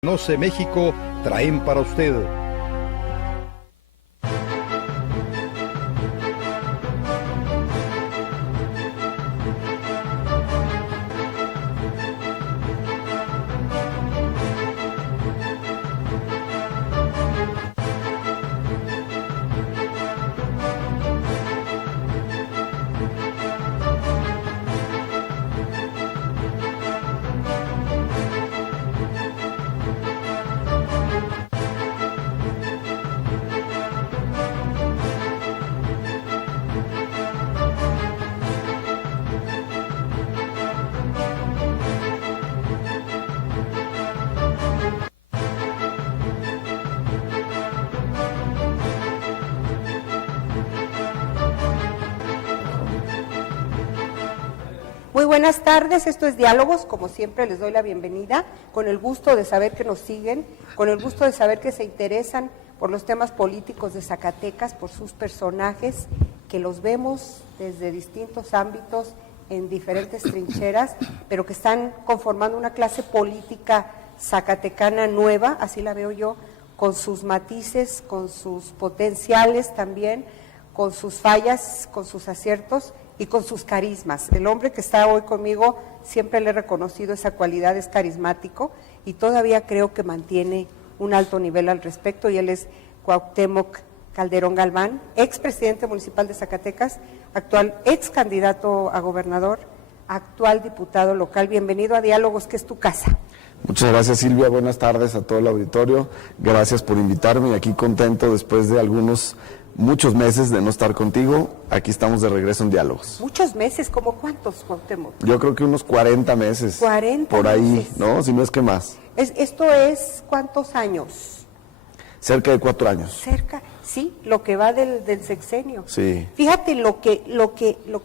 Conoce México traen para usted. Muy buenas tardes, esto es Diálogos, como siempre les doy la bienvenida, con el gusto de saber que nos siguen, con el gusto de saber que se interesan por los temas políticos de Zacatecas, por sus personajes, que los vemos desde distintos ámbitos, en diferentes trincheras, pero que están conformando una clase política zacatecana nueva, así la veo yo, con sus matices, con sus potenciales también, con sus fallas, con sus aciertos y con sus carismas. El hombre que está hoy conmigo, siempre le he reconocido esa cualidad, es carismático y todavía creo que mantiene un alto nivel al respecto, y él es Cuauhtémoc Calderón Galván, expresidente municipal de Zacatecas, actual ex candidato a gobernador, actual diputado local. Bienvenido a Diálogos, que es tu casa. Muchas gracias, Silvia, buenas tardes a todo el auditorio, gracias por invitarme, aquí contento después de muchos meses de no estar contigo, aquí estamos de regreso en Diálogos. Muchos meses, ¿cómo cuántos, Cuauhtémoc? Yo creo que unos 40 meses. 40 por ahí, meses. ¿no? Si no es que más. ¿Esto es cuántos años? Cerca de 4 años. Cerca, sí, lo que va del sexenio. Sí. Fíjate, lo que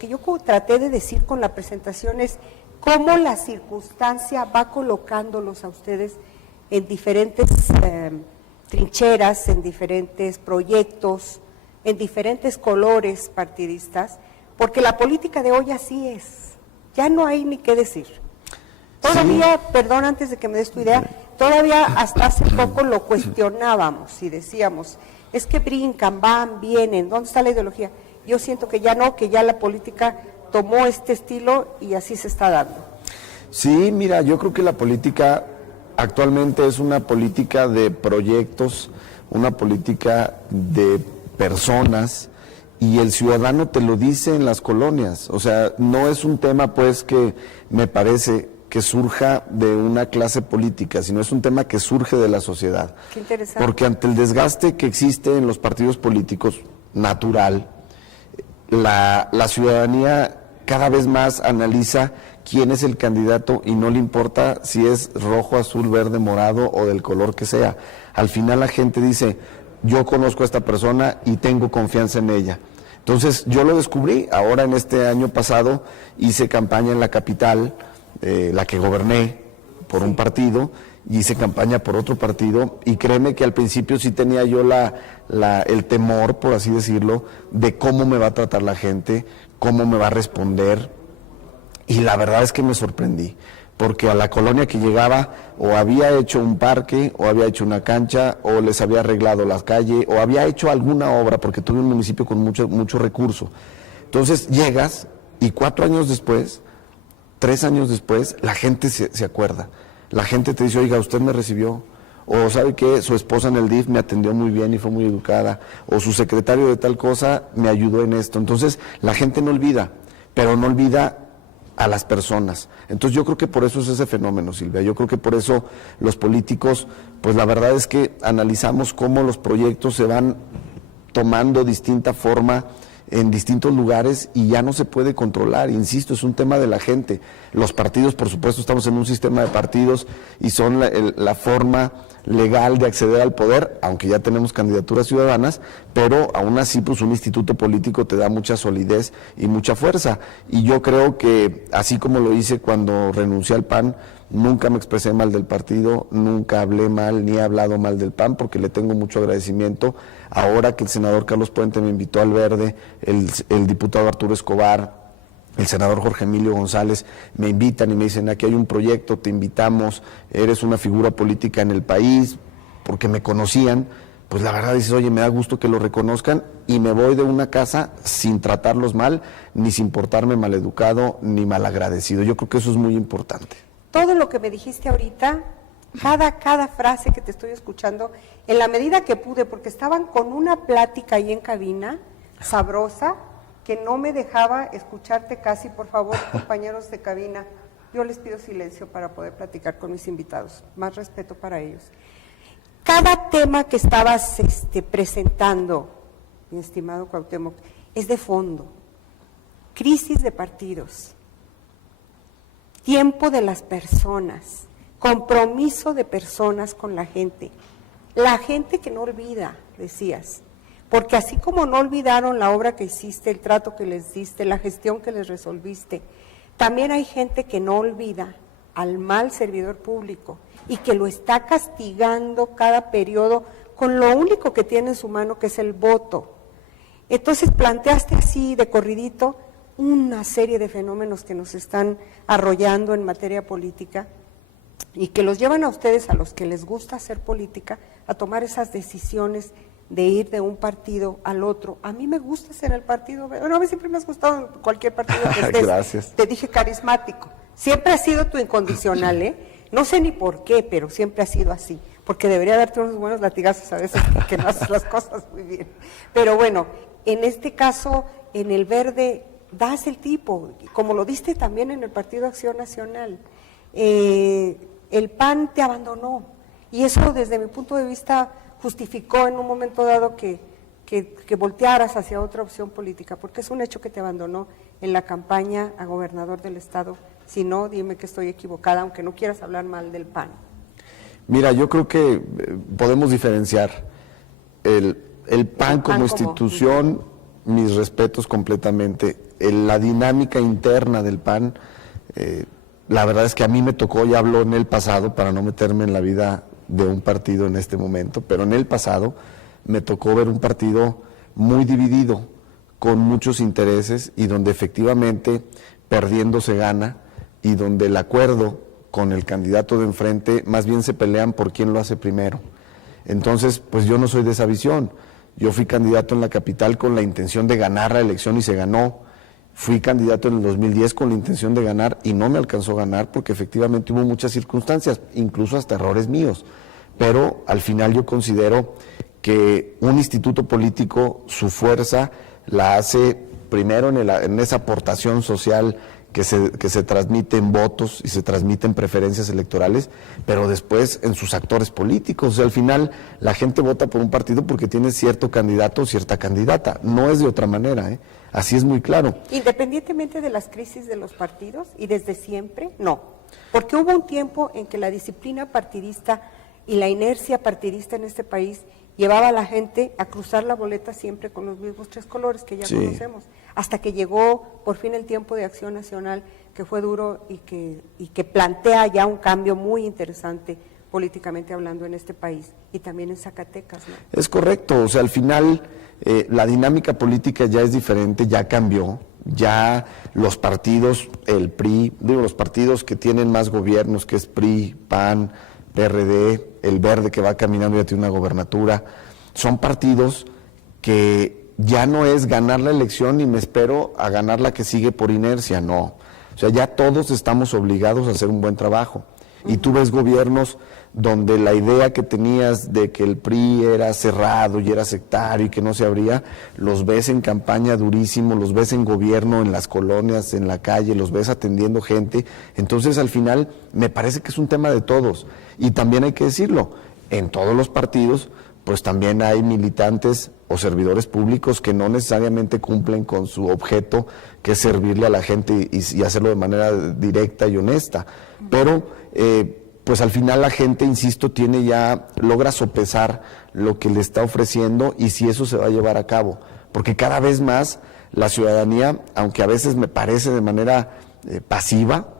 yo traté de decir con la presentación es cómo la circunstancia va colocándolos a ustedes en diferentes trincheras, en diferentes proyectos, en diferentes colores partidistas, porque la política de hoy así es, ya no hay ni qué decir. Todavía, sí. Perdón, antes de que me des tu idea, todavía hasta hace poco lo cuestionábamos y decíamos, es que brincan, van, vienen, ¿dónde está la ideología? Yo siento que ya no, que ya la política tomó este estilo y así se está dando. Sí, mira, yo creo que la política actualmente es una política de proyectos, una política de personas, y el ciudadano te lo dice en las colonias. O sea, no es un tema pues que me parece que surja de una clase política, sino es un tema que surge de la sociedad. Qué interesante. Porque ante el desgaste que existe en los partidos políticos, natural, la ciudadanía cada vez más analiza quién es el candidato y no le importa si es rojo, azul, verde, morado o del color que sea. Al final la gente dice, yo conozco a esta persona y tengo confianza en ella. Entonces yo lo descubrí, ahora en este año pasado hice campaña en la capital, la que goberné por un partido, y hice campaña por otro partido, y créeme que al principio sí tenía yo el temor, por así decirlo, de cómo me va a tratar la gente, cómo me va a responder, y la verdad es que me sorprendí, porque a la colonia que llegaba o había hecho un parque, o había hecho una cancha, o les había arreglado la calle, o había hecho alguna obra, porque tuve un municipio con mucho recurso. Entonces llegas y 4 años después, 3 años después, la gente se acuerda. La gente te dice, oiga, usted me recibió, o sabe que su esposa en el DIF me atendió muy bien y fue muy educada, o su secretario de tal cosa me ayudó en esto. Entonces la gente no olvida, pero no olvida a las personas. Entonces yo creo que por eso es ese fenómeno, Silvia. Yo creo que por eso los políticos, pues la verdad es que analizamos cómo los proyectos se van tomando distinta forma en distintos lugares y ya no se puede controlar. Insisto, es un tema de la gente. Los partidos, por supuesto, estamos en un sistema de partidos y son la forma legal de acceder al poder, aunque ya tenemos candidaturas ciudadanas, pero aún así pues un instituto político te da mucha solidez y mucha fuerza. Y yo creo que así como lo hice cuando renuncié al PAN, nunca me expresé mal del partido, nunca hablé mal ni he hablado mal del PAN, porque le tengo mucho agradecimiento. Ahora que el senador Carlos Puente me invitó al Verde, el diputado Arturo Escobar, el senador Jorge Emilio González, me invitan y me dicen, aquí hay un proyecto, te invitamos, eres una figura política en el país, porque me conocían, pues la verdad dices, oye, me da gusto que lo reconozcan, y me voy de una casa sin tratarlos mal, ni sin portarme maleducado, ni malagradecido. Yo creo que eso es muy importante. Todo lo que me dijiste ahorita, cada frase que te estoy escuchando, en la medida que pude, porque estaban con una plática ahí en cabina, sabrosa, que no me dejaba escucharte casi. Por favor, compañeros de cabina, yo les pido silencio para poder platicar con mis invitados, más respeto para ellos. Cada tema que estabas presentando, mi estimado Cuauhtémoc, es de fondo. Crisis de partidos, tiempo de las personas, compromiso de personas con la gente que no olvida, decías. Porque así como no olvidaron la obra que hiciste, el trato que les diste, la gestión que les resolviste, también hay gente que no olvida al mal servidor público y que lo está castigando cada periodo con lo único que tiene en su mano, que es el voto. Entonces planteaste así de corridito una serie de fenómenos que nos están arrollando en materia política y que los llevan a ustedes, a los que les gusta hacer política, a tomar esas decisiones de ir de un partido al otro. A mí me gusta ser el partido, bueno, a mí siempre me has gustado en cualquier partido que estés. Gracias. Te dije carismático, siempre ha sido tu incondicional, no sé ni por qué, pero siempre ha sido así, porque debería darte unos buenos latigazos a veces porque no haces las cosas muy bien. Pero bueno, en este caso, en el Verde, das el tipo, como lo diste también en el Partido Acción Nacional. El PAN te abandonó, y eso desde mi punto de vista justificó en un momento dado que voltearas hacia otra opción política, porque es un hecho que te abandonó en la campaña a gobernador del estado. Si no, dime que estoy equivocada, aunque no quieras hablar mal del PAN. Mira, yo creo que podemos diferenciar el PAN como institución, mis respetos completamente. La dinámica interna del PAN, la verdad es que a mí me tocó, ya hablo en el pasado, para no meterme en la vida de un partido en este momento, pero en el pasado me tocó ver un partido muy dividido, con muchos intereses, y donde efectivamente perdiendo se gana, y donde el acuerdo con el candidato de enfrente más bien se pelean por quién lo hace primero. Entonces, pues yo no soy de esa visión. Yo fui candidato en la capital con la intención de ganar la elección y se ganó. Fui candidato en el 2010 con la intención de ganar y no me alcanzó a ganar porque efectivamente hubo muchas circunstancias, incluso hasta errores míos. Pero al final yo considero que un instituto político, su fuerza la hace primero en esa aportación social que se transmite en votos y se transmite en preferencias electorales, pero después en sus actores políticos. O sea, al final la gente vota por un partido porque tiene cierto candidato o cierta candidata, no es de otra manera, ¿eh? Así es muy claro. Independientemente de las crisis de los partidos, y desde siempre, no. Porque hubo un tiempo en que la disciplina partidista y la inercia partidista en este país llevaba a la gente a cruzar la boleta siempre con los mismos tres colores que ya conocemos, hasta que llegó por fin el tiempo de Acción Nacional, que fue duro y que plantea ya un cambio muy interesante políticamente hablando en este país y también en Zacatecas, ¿no? Es correcto, o sea, al final la dinámica política ya es diferente, ya cambió, ya los partidos, el PRI, los partidos que tienen más gobiernos, que es PRI, PAN, PRD, el Verde que va caminando ya tiene una gobernatura, son partidos que ya no es ganar la elección y me espero a ganar la que sigue por inercia, no. O sea, ya todos estamos obligados a hacer un buen trabajo. Y tú ves gobiernos donde la idea que tenías de que el PRI era cerrado y era sectario y que no se abría, los ves en campaña durísimo, los ves en gobierno, en las colonias, en la calle, los ves atendiendo gente. Entonces, al final, me parece que es un tema de todos. Y también hay que decirlo, en todos los partidos, pues también hay militantes o servidores públicos que no necesariamente cumplen con su objeto, que es servirle a la gente y hacerlo de manera directa y honesta. Pero pues al final la gente, insisto, logra sopesar lo que le está ofreciendo y si eso se va a llevar a cabo. Porque cada vez más la ciudadanía, aunque a veces me parece de manera pasiva,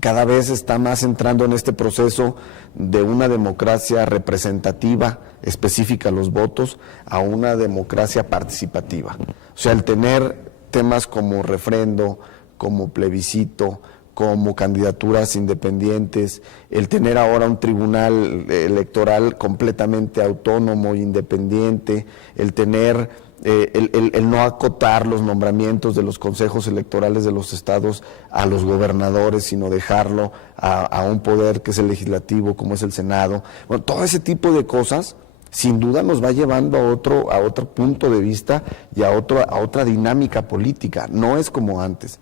cada vez está más entrando en este proceso de una democracia representativa, específica a los votos, a una democracia participativa. O sea, el tener temas como refrendo, como plebiscito, como candidaturas independientes, el tener ahora un tribunal electoral completamente autónomo, independiente, el tener, el no acotar los nombramientos de los consejos electorales de los estados a los gobernadores, sino dejarlo a un poder que es el legislativo, como es el Senado. Bueno, todo ese tipo de cosas sin duda nos va llevando a otro punto de vista y a otra dinámica política. No es como antes.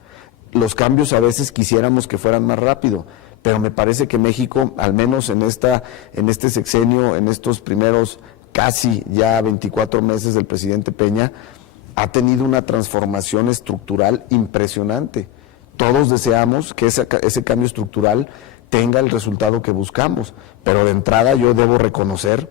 Los cambios a veces quisiéramos que fueran más rápido, pero me parece que México, al menos en este sexenio, en estos primeros casi ya 24 meses del presidente Peña, ha tenido una transformación estructural impresionante. Todos deseamos que ese cambio estructural tenga el resultado que buscamos, pero de entrada yo debo reconocer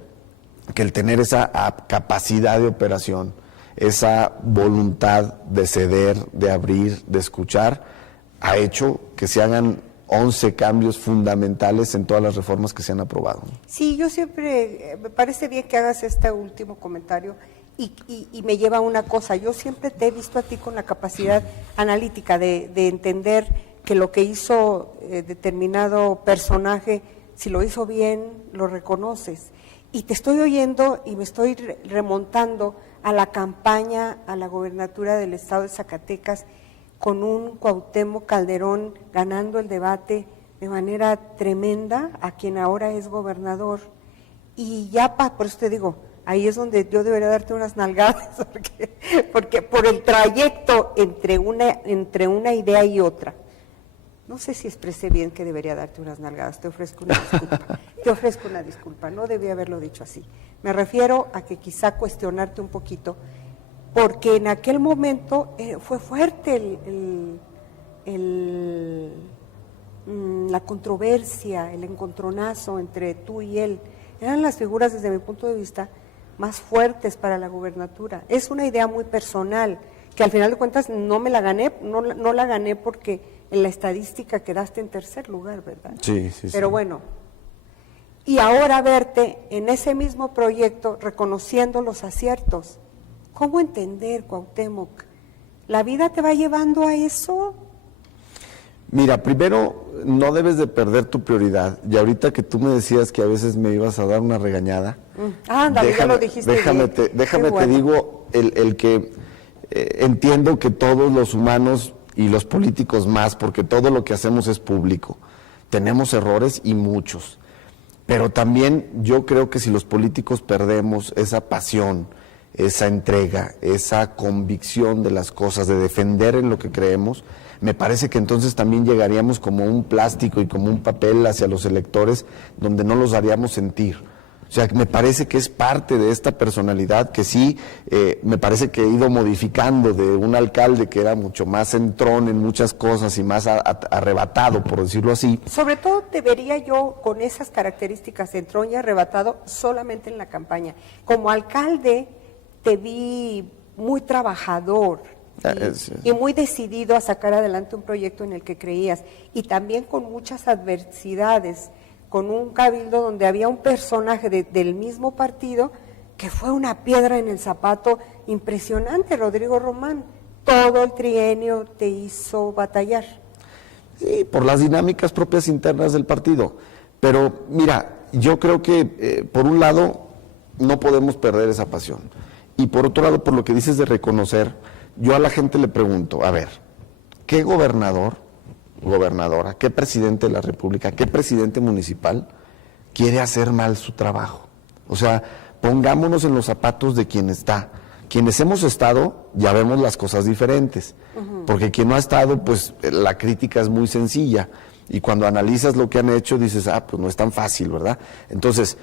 que el tener esa capacidad de operación, esa voluntad de ceder, de abrir, de escuchar, ha hecho que se hagan 11 cambios fundamentales en todas las reformas que se han aprobado. Sí, yo siempre, me parece bien que hagas este último comentario y me lleva a una cosa. Yo siempre te he visto a ti con la capacidad analítica de entender que lo que hizo determinado personaje, si lo hizo bien, lo reconoces. Y te estoy oyendo y me estoy remontando a la campaña a la gobernatura del estado de Zacatecas, con un Cuauhtémoc Calderón ganando el debate de manera tremenda a quien ahora es gobernador. Y ya, por eso te digo, ahí es donde yo debería darte unas nalgadas, porque por el trayecto entre una idea y otra. No sé si expresé bien que debería darte unas nalgadas, te ofrezco una disculpa. Te ofrezco una disculpa, no debí haberlo dicho así. Me refiero a que quizá cuestionarte un poquito, porque en aquel momento fue fuerte la controversia, el encontronazo entre tú y él. Eran las figuras, desde mi punto de vista, más fuertes para la gubernatura. Es una idea muy personal, que al final de cuentas no me la gané, no la gané porque en la estadística quedaste en tercer lugar, ¿verdad? Sí, sí, Pero sí. bueno, y ahora verte en ese mismo proyecto reconociendo los aciertos. ¿Cómo entender, Cuauhtémoc? ¿La vida te va llevando a eso? Mira, primero, no debes de perder tu prioridad. Y ahorita que tú me decías que a veces me ibas a dar una regañada, Ándale, ya lo dijiste déjame bien. te Qué bueno. digo el que entiendo que todos los humanos y los políticos más, porque todo lo que hacemos es público, tenemos errores y muchos. Pero también yo creo que si los políticos perdemos esa pasión, esa entrega, esa convicción de las cosas, de defender en lo que creemos, me parece que entonces también llegaríamos como un plástico y como un papel hacia los electores donde no los haríamos sentir. O sea, me parece que es parte de esta personalidad que sí, me parece que he ido modificando de un alcalde que era mucho más entrón en muchas cosas y más arrebatado, por decirlo así. Sobre todo te vería yo con esas características de entrón y arrebatado solamente en la campaña. Como alcalde te vi muy trabajador y muy decidido a sacar adelante un proyecto en el que creías, y también con muchas adversidades, con un cabildo donde había un personaje del mismo partido que fue una piedra en el zapato impresionante, Rodrigo Román. Todo el trienio te hizo batallar. Sí, por las dinámicas propias internas del partido. Pero mira, yo creo que por un lado no podemos perder esa pasión. Y por otro lado, por lo que dices de reconocer, yo a la gente le pregunto, a ver, ¿qué gobernador, gobernadora, qué presidente de la República, qué presidente municipal quiere hacer mal su trabajo? O sea, pongámonos en los zapatos de quien está. Quienes hemos estado, ya vemos las cosas diferentes, porque quien no ha estado, pues la crítica es muy sencilla, y cuando analizas lo que han hecho, dices, pues no es tan fácil, ¿verdad? Entonces,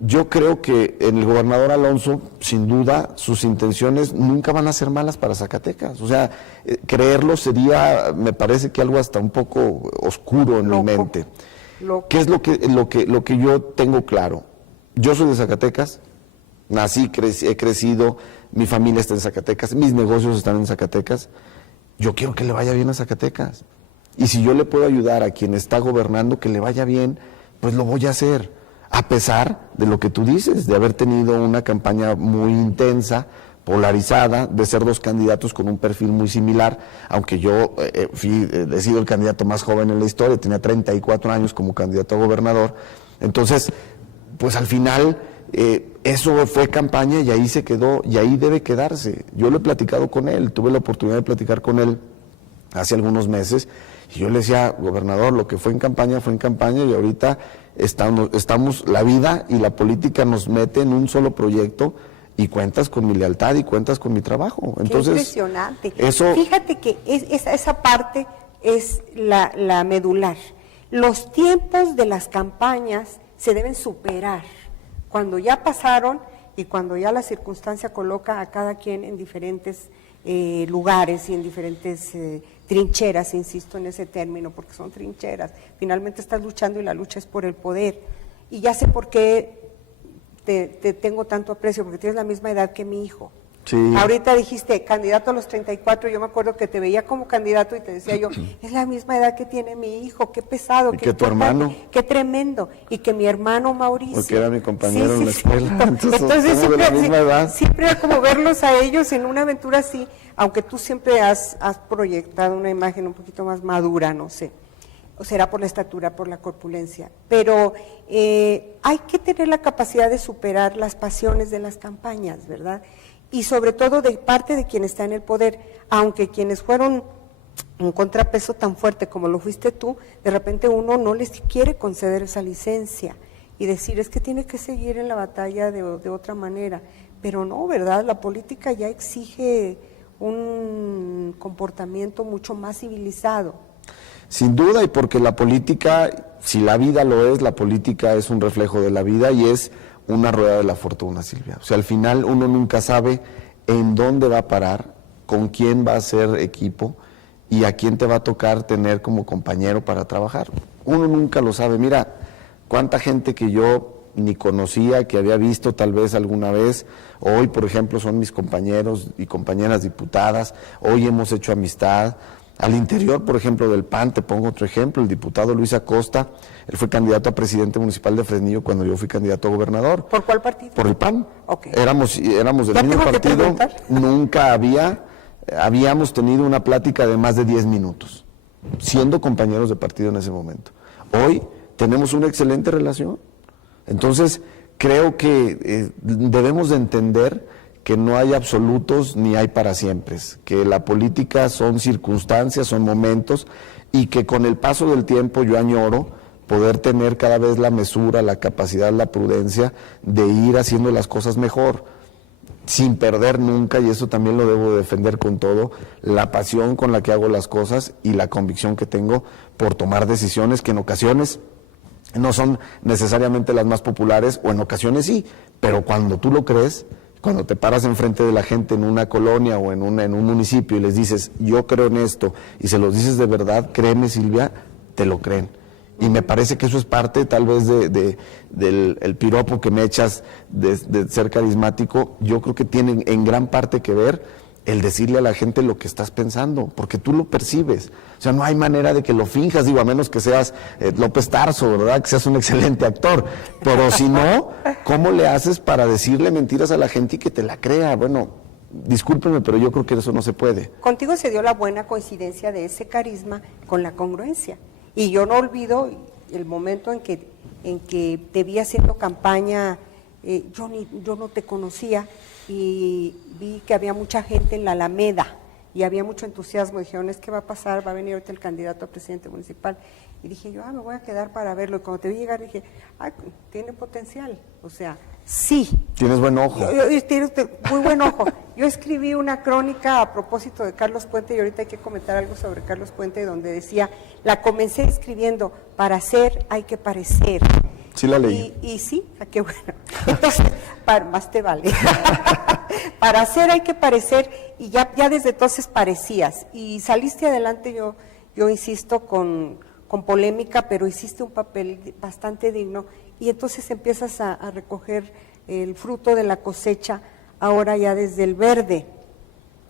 yo creo que en el gobernador Alonso, sin duda, sus intenciones nunca van a ser malas para Zacatecas. O sea, creerlo sería, me parece que algo hasta un poco oscuro en mi mente. ¿Qué es lo que yo tengo claro? Yo soy de Zacatecas, nací, he crecido, mi familia está en Zacatecas, mis negocios están en Zacatecas. Yo quiero que le vaya bien a Zacatecas. Y si yo le puedo ayudar a quien está gobernando que le vaya bien, pues lo voy a hacer. A pesar de lo que tú dices, de haber tenido una campaña muy intensa, polarizada, de ser dos candidatos con un perfil muy similar, aunque yo he sido el candidato más joven en la historia, tenía 34 años como candidato a gobernador. Entonces, pues al final eso fue campaña y ahí se quedó y ahí debe quedarse. Yo lo he platicado con él, tuve la oportunidad de platicar con él hace algunos meses y yo le decía, gobernador, lo que fue en campaña y ahorita estamos, la vida y la política nos mete en un solo proyecto y cuentas con mi lealtad y cuentas con mi trabajo. Entonces, qué impresionante. Eso, fíjate que esa parte es la medular. Los tiempos de las campañas se deben superar cuando ya pasaron y cuando ya la circunstancia coloca a cada quien en diferentes lugares y en diferentes trincheras, insisto en ese término, porque son trincheras. Finalmente estás luchando y la lucha es por el poder. Y ya sé por qué te tengo tanto aprecio, porque tienes la misma edad que mi hijo. sí. Ahorita dijiste, candidato a los 34, yo me acuerdo que te veía como candidato y te decía yo, es la misma edad que tiene mi hijo, qué pesado, Y qué que tu importante, hermano. qué tremendo, y que mi hermano Mauricio. Porque era mi compañero en la escuela, Entonces somos de la misma edad. siempre era como verlos a ellos en una aventura así, aunque tú siempre has proyectado una imagen un poquito más madura, no sé, o será por la estatura, por la corpulencia, pero hay que tener la capacidad de superar las pasiones de las campañas, ¿verdad? Y sobre todo de parte de quien está en el poder, aunque quienes fueron un contrapeso tan fuerte como lo fuiste tú, de repente uno no les quiere conceder esa licencia y decir, es que tiene que seguir en la batalla de otra manera, pero no, ¿verdad? La política ya exige un comportamiento mucho más civilizado. Sin duda, y porque la política, si la vida lo es, la política es un reflejo de la vida y es una rueda de la fortuna, Silvia. O sea, al final uno nunca sabe en dónde va a parar, con quién va a ser equipo y a quién te va a tocar tener como compañero para trabajar. Uno nunca lo sabe. Mira, cuánta gente que yo ni conocía, que había visto tal vez alguna vez, hoy por ejemplo son mis compañeros y compañeras diputadas, hoy hemos hecho amistad. Al interior, por ejemplo, del PAN, te pongo otro ejemplo, el diputado Luis Acosta, él fue candidato a presidente municipal de Fresnillo cuando yo fui candidato a gobernador. ¿Por cuál partido? Por el PAN. Okay. Éramos del mismo partido, nunca habíamos tenido una plática de más de 10 minutos, siendo compañeros de partido en ese momento. Hoy tenemos una excelente relación, entonces creo que debemos de entender que no hay absolutos ni hay para siempre, que la política son circunstancias, son momentos, y que con el paso del tiempo yo añoro poder tener cada vez la mesura, la capacidad, la prudencia de ir haciendo las cosas mejor, sin perder nunca, y eso también lo debo defender con todo, la pasión con la que hago las cosas y la convicción que tengo por tomar decisiones que en ocasiones no son necesariamente las más populares, o en ocasiones sí, pero cuando tú lo crees, cuando te paras enfrente de la gente en una colonia o en un municipio y les dices, yo creo en esto, y se los dices de verdad, créeme, Silvia, te lo creen. Y me parece que eso es parte tal vez del piropo que me echas de ser carismático. Yo creo que tiene en gran parte que ver el decirle a la gente lo que estás pensando, porque tú lo percibes. O sea, no hay manera de que lo finjas, digo, a menos que seas López Tarso, ¿verdad? Que seas un excelente actor. Pero si no, ¿cómo le haces para decirle mentiras a la gente y que te la crea? Bueno, discúlpeme, pero yo creo que eso no se puede. Contigo se dio la buena coincidencia de ese carisma con la congruencia. Y yo no olvido el momento en que te vi haciendo campaña, yo no te conocía, y vi que había mucha gente en la Alameda y había mucho entusiasmo. Dijeron, ¿qué va a pasar? Va a venir ahorita el candidato a presidente municipal. Y dije yo, me voy a quedar para verlo. Y cuando te vi llegar dije, tiene potencial. O sea, sí. Tienes buen ojo. Tienes muy buen ojo. Yo escribí una crónica a propósito de Carlos Puente, y ahorita hay que comentar algo sobre Carlos Puente, donde decía, la comencé escribiendo, para ser hay que parecer. Sí la leí. Y sí, qué bueno. Entonces, más te vale. Para hacer hay que parecer, y ya desde entonces parecías. Y saliste adelante, yo insisto, con polémica, pero hiciste un papel bastante digno. Y entonces empiezas a recoger el fruto de la cosecha, ahora ya desde el verde,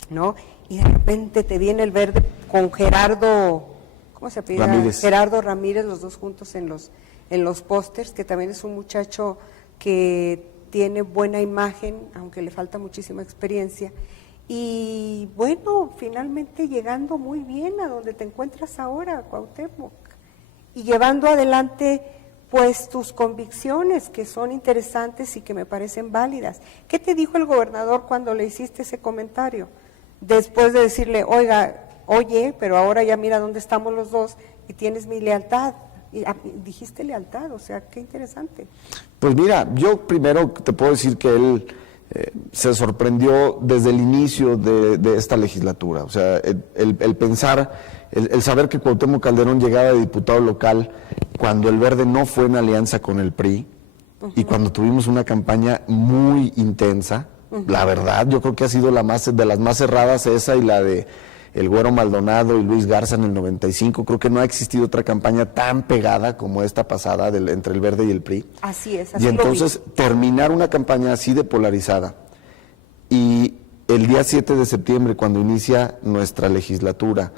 ¿no? Y de repente te viene el verde con Gerardo, ¿cómo se apellida? Ramírez. Gerardo Ramírez, los dos juntos en los pósters, que también es un muchacho que tiene buena imagen, aunque le falta muchísima experiencia. Y bueno, finalmente llegando muy bien a donde te encuentras ahora, Cuauhtémoc, y llevando adelante pues tus convicciones, que son interesantes y que me parecen válidas. ¿Qué te dijo el gobernador cuando le hiciste ese comentario? Después de decirle, oye, pero ahora ya mira dónde estamos los dos y tienes mi lealtad. Y dijiste lealtad, o sea, qué interesante. Pues mira, yo primero te puedo decir que él se sorprendió desde el inicio de esta legislatura. O sea, el pensar, el saber que Cuauhtémoc Calderón llegaba de diputado local cuando el Verde no fue en alianza con el PRI y cuando tuvimos una campaña muy intensa. La verdad, yo creo que ha sido de las más cerradas esa y la de el Güero Maldonado y Luis Garza en el 95. Creo que no ha existido otra campaña tan pegada como esta pasada entre el Verde y el PRI. Así es, así y entonces terminar una campaña así de polarizada y el día 7 de septiembre, cuando inicia nuestra legislatura,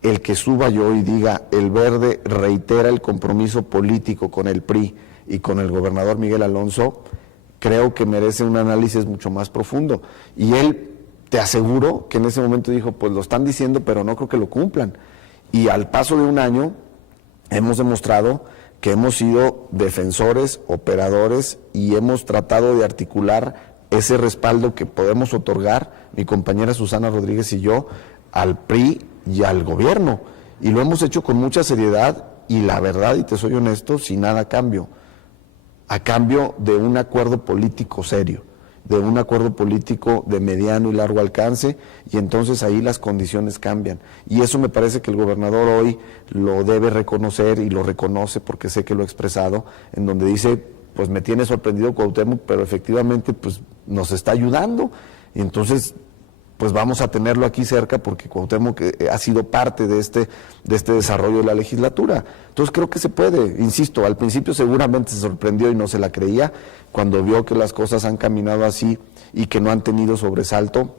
el que suba yo y diga el Verde reitera el compromiso político con el PRI y con el gobernador Miguel Alonso, creo que merece un análisis mucho más profundo. Y él, te aseguro que en ese momento dijo, pues lo están diciendo, pero no creo que lo cumplan. Y al paso de un año hemos demostrado que hemos sido defensores, operadores y hemos tratado de articular ese respaldo que podemos otorgar, mi compañera Susana Rodríguez y yo, al PRI y al gobierno. Y lo hemos hecho con mucha seriedad y la verdad, y te soy honesto, sin nada a cambio de un acuerdo político serio, de un acuerdo político de mediano y largo alcance, y entonces ahí las condiciones cambian. Y eso me parece que el gobernador hoy lo debe reconocer y lo reconoce porque sé que lo ha expresado, en donde dice, pues me tiene sorprendido Cuauhtémoc, pero efectivamente pues nos está ayudando, y entonces pues vamos a tenerlo aquí cerca porque Cuauhtémoc ha sido parte de este desarrollo de la legislatura. Entonces creo que se puede, insisto, al principio seguramente se sorprendió y no se la creía, cuando vio que las cosas han caminado así y que no han tenido sobresalto,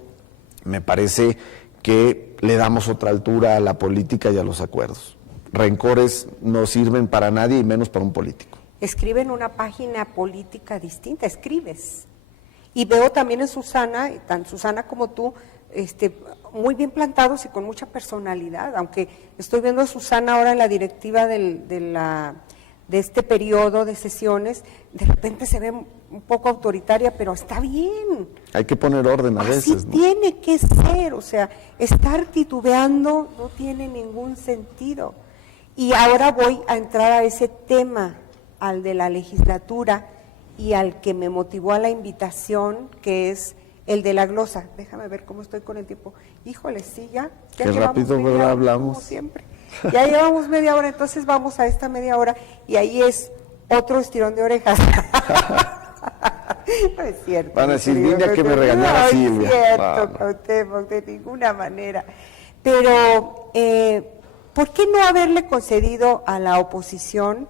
me parece que le damos otra altura a la política y a los acuerdos. Rencores no sirven para nadie y menos para un político. Escribe en una página política distinta, escribes. Y veo también en Susana, tan Susana como tú, muy bien plantados y con mucha personalidad, aunque estoy viendo a Susana ahora en la directiva de este periodo de sesiones, de repente se ve un poco autoritaria, pero está bien. Hay que poner orden a veces, Así tiene que ser, o sea, estar titubeando no tiene ningún sentido. Y ahora voy a entrar a ese tema, al de la legislatura, y al que me motivó a la invitación, que es el de la glosa. Déjame ver cómo estoy con el tiempo. Híjole, sí, ya qué rápido, ¿verdad? Hablamos. Como siempre. Ya llevamos media hora, entonces vamos a esta media hora y ahí es otro estirón de orejas. No es cierto. Van a decir, niña, que me regañara Silvia. No es cierto, Cuauhtémoc, de ninguna manera. Pero, ¿por qué no haberle concedido a la oposición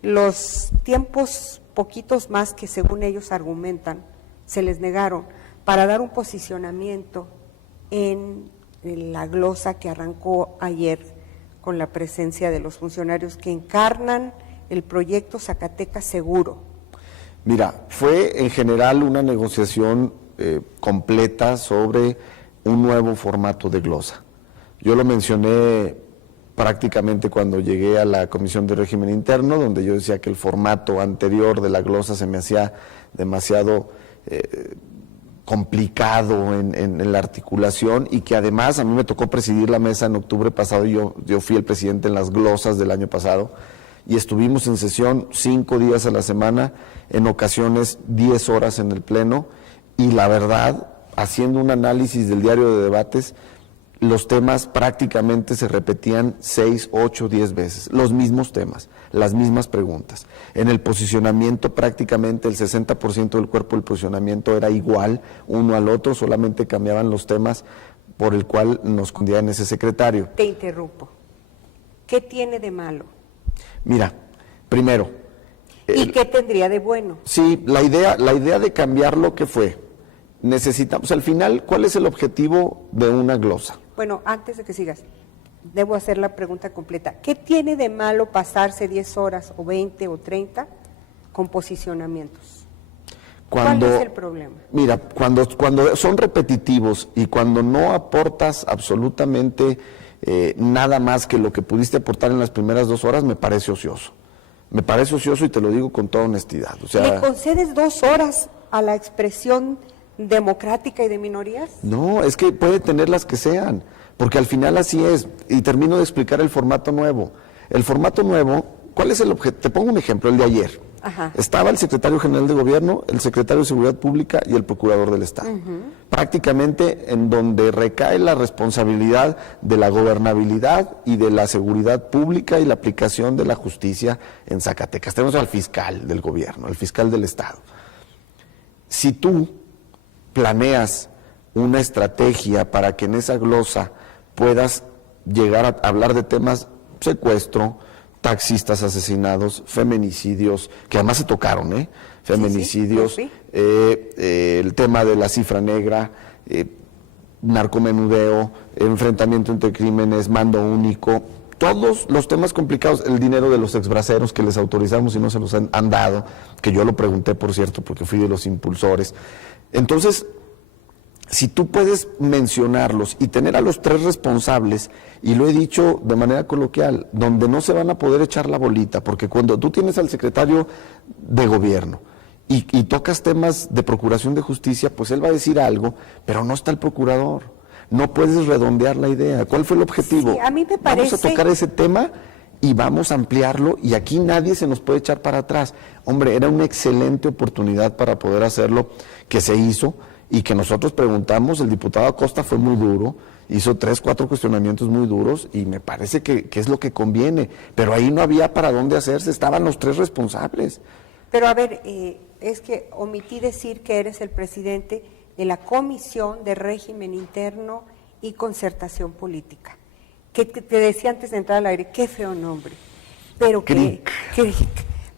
los tiempos poquitos más que según ellos argumentan, se les negaron, para dar un posicionamiento en la glosa que arrancó ayer con la presencia de los funcionarios que encarnan el proyecto Zacatecas Seguro? Mira, fue en general una negociación completa sobre un nuevo formato de glosa. Yo lo mencioné prácticamente cuando llegué a la Comisión de Régimen Interno, donde yo decía que el formato anterior de la glosa se me hacía demasiado complicado en la articulación y que además a mí me tocó presidir la mesa en octubre pasado y yo fui el presidente en las glosas del año pasado y estuvimos en sesión 5 días a la semana, en ocasiones 10 horas en el Pleno y la verdad, haciendo un análisis del diario de debates, los temas prácticamente se repetían 6, 8, 10 veces, los mismos temas, las mismas preguntas. En el posicionamiento prácticamente el 60% del cuerpo del posicionamiento era igual uno al otro, solamente cambiaban los temas por el cual nos escondían ese secretario. Te interrumpo. ¿Qué tiene de malo? Mira, primero... ¿Y qué tendría de bueno? Sí, la idea de cambiar lo que fue, necesitamos, al final, ¿cuál es el objetivo de una glosa? Bueno, antes de que sigas, debo hacer la pregunta completa. ¿Qué tiene de malo pasarse 10 horas o 20 o 30 con posicionamientos? Cuando, ¿Cuál es el problema? Mira, cuando son repetitivos y cuando no aportas absolutamente nada más que lo que pudiste aportar en las primeras 2 horas, me parece ocioso. Me parece ocioso y te lo digo con toda honestidad. O sea, ¿le concedes 2 horas a la expresión democrática y de minorías? no, es que puede tener las que sean, porque al final así es. Y termino de explicar el formato nuevo. El formato nuevo, ¿cuál es el objetivo? Te pongo un ejemplo, el de ayer. Ajá. Estaba el secretario general de Gobierno, el secretario de Seguridad Pública y el procurador del Estado. Prácticamente en donde recae la responsabilidad de la gobernabilidad y de la seguridad pública y la aplicación de la justicia en Zacatecas. Tenemos al fiscal del Gobierno, al fiscal del Estado. Si tú planeas una estrategia para que en esa glosa puedas llegar a hablar de temas secuestro, taxistas asesinados, feminicidios, que además se tocaron, feminicidios, Sí. el tema de la cifra negra, narcomenudeo, enfrentamiento entre crímenes, mando único, todos los temas complicados, el dinero de los exbraceros que les autorizamos y no se los han dado, que yo lo pregunté, por cierto, porque fui de los impulsores. Entonces, si tú puedes mencionarlos y tener a los 3 responsables, y lo he dicho de manera coloquial, donde no se van a poder echar la bolita, porque cuando tú tienes al secretario de Gobierno y tocas temas de procuración de justicia, pues él va a decir algo, pero no está el procurador. No puedes redondear la idea. ¿Cuál fue el objetivo? Sí, a mí me parece... Vamos a tocar ese tema y vamos a ampliarlo, y aquí nadie se nos puede echar para atrás. Hombre, era una excelente oportunidad para poder hacerlo, que se hizo, y que nosotros preguntamos. El diputado Acosta fue muy duro, hizo 3, 4 cuestionamientos muy duros, y me parece que es lo que conviene, pero ahí no había para dónde hacerse, estaban los 3 responsables. Pero a ver, es que omití decir que eres el presidente de la Comisión de Régimen Interno y Concertación Política, que te decía antes de entrar al aire, qué feo nombre, pero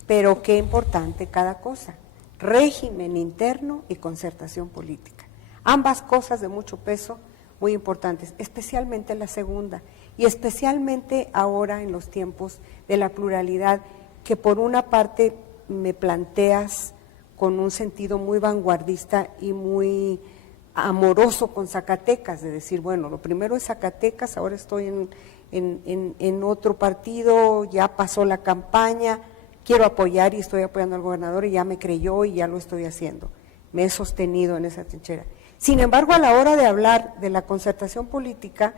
pero qué importante cada cosa. Régimen interno y concertación política. Ambas cosas de mucho peso, muy importantes, especialmente la segunda, y especialmente ahora en los tiempos de la pluralidad, que por una parte me planteas con un sentido muy vanguardista y muy amoroso con Zacatecas, de decir, bueno, lo primero es Zacatecas, ahora estoy en otro partido, ya pasó la campaña, quiero apoyar y estoy apoyando al gobernador y ya me creyó y ya lo estoy haciendo. Me he sostenido en esa trinchera. Sin embargo, a la hora de hablar de la concertación política,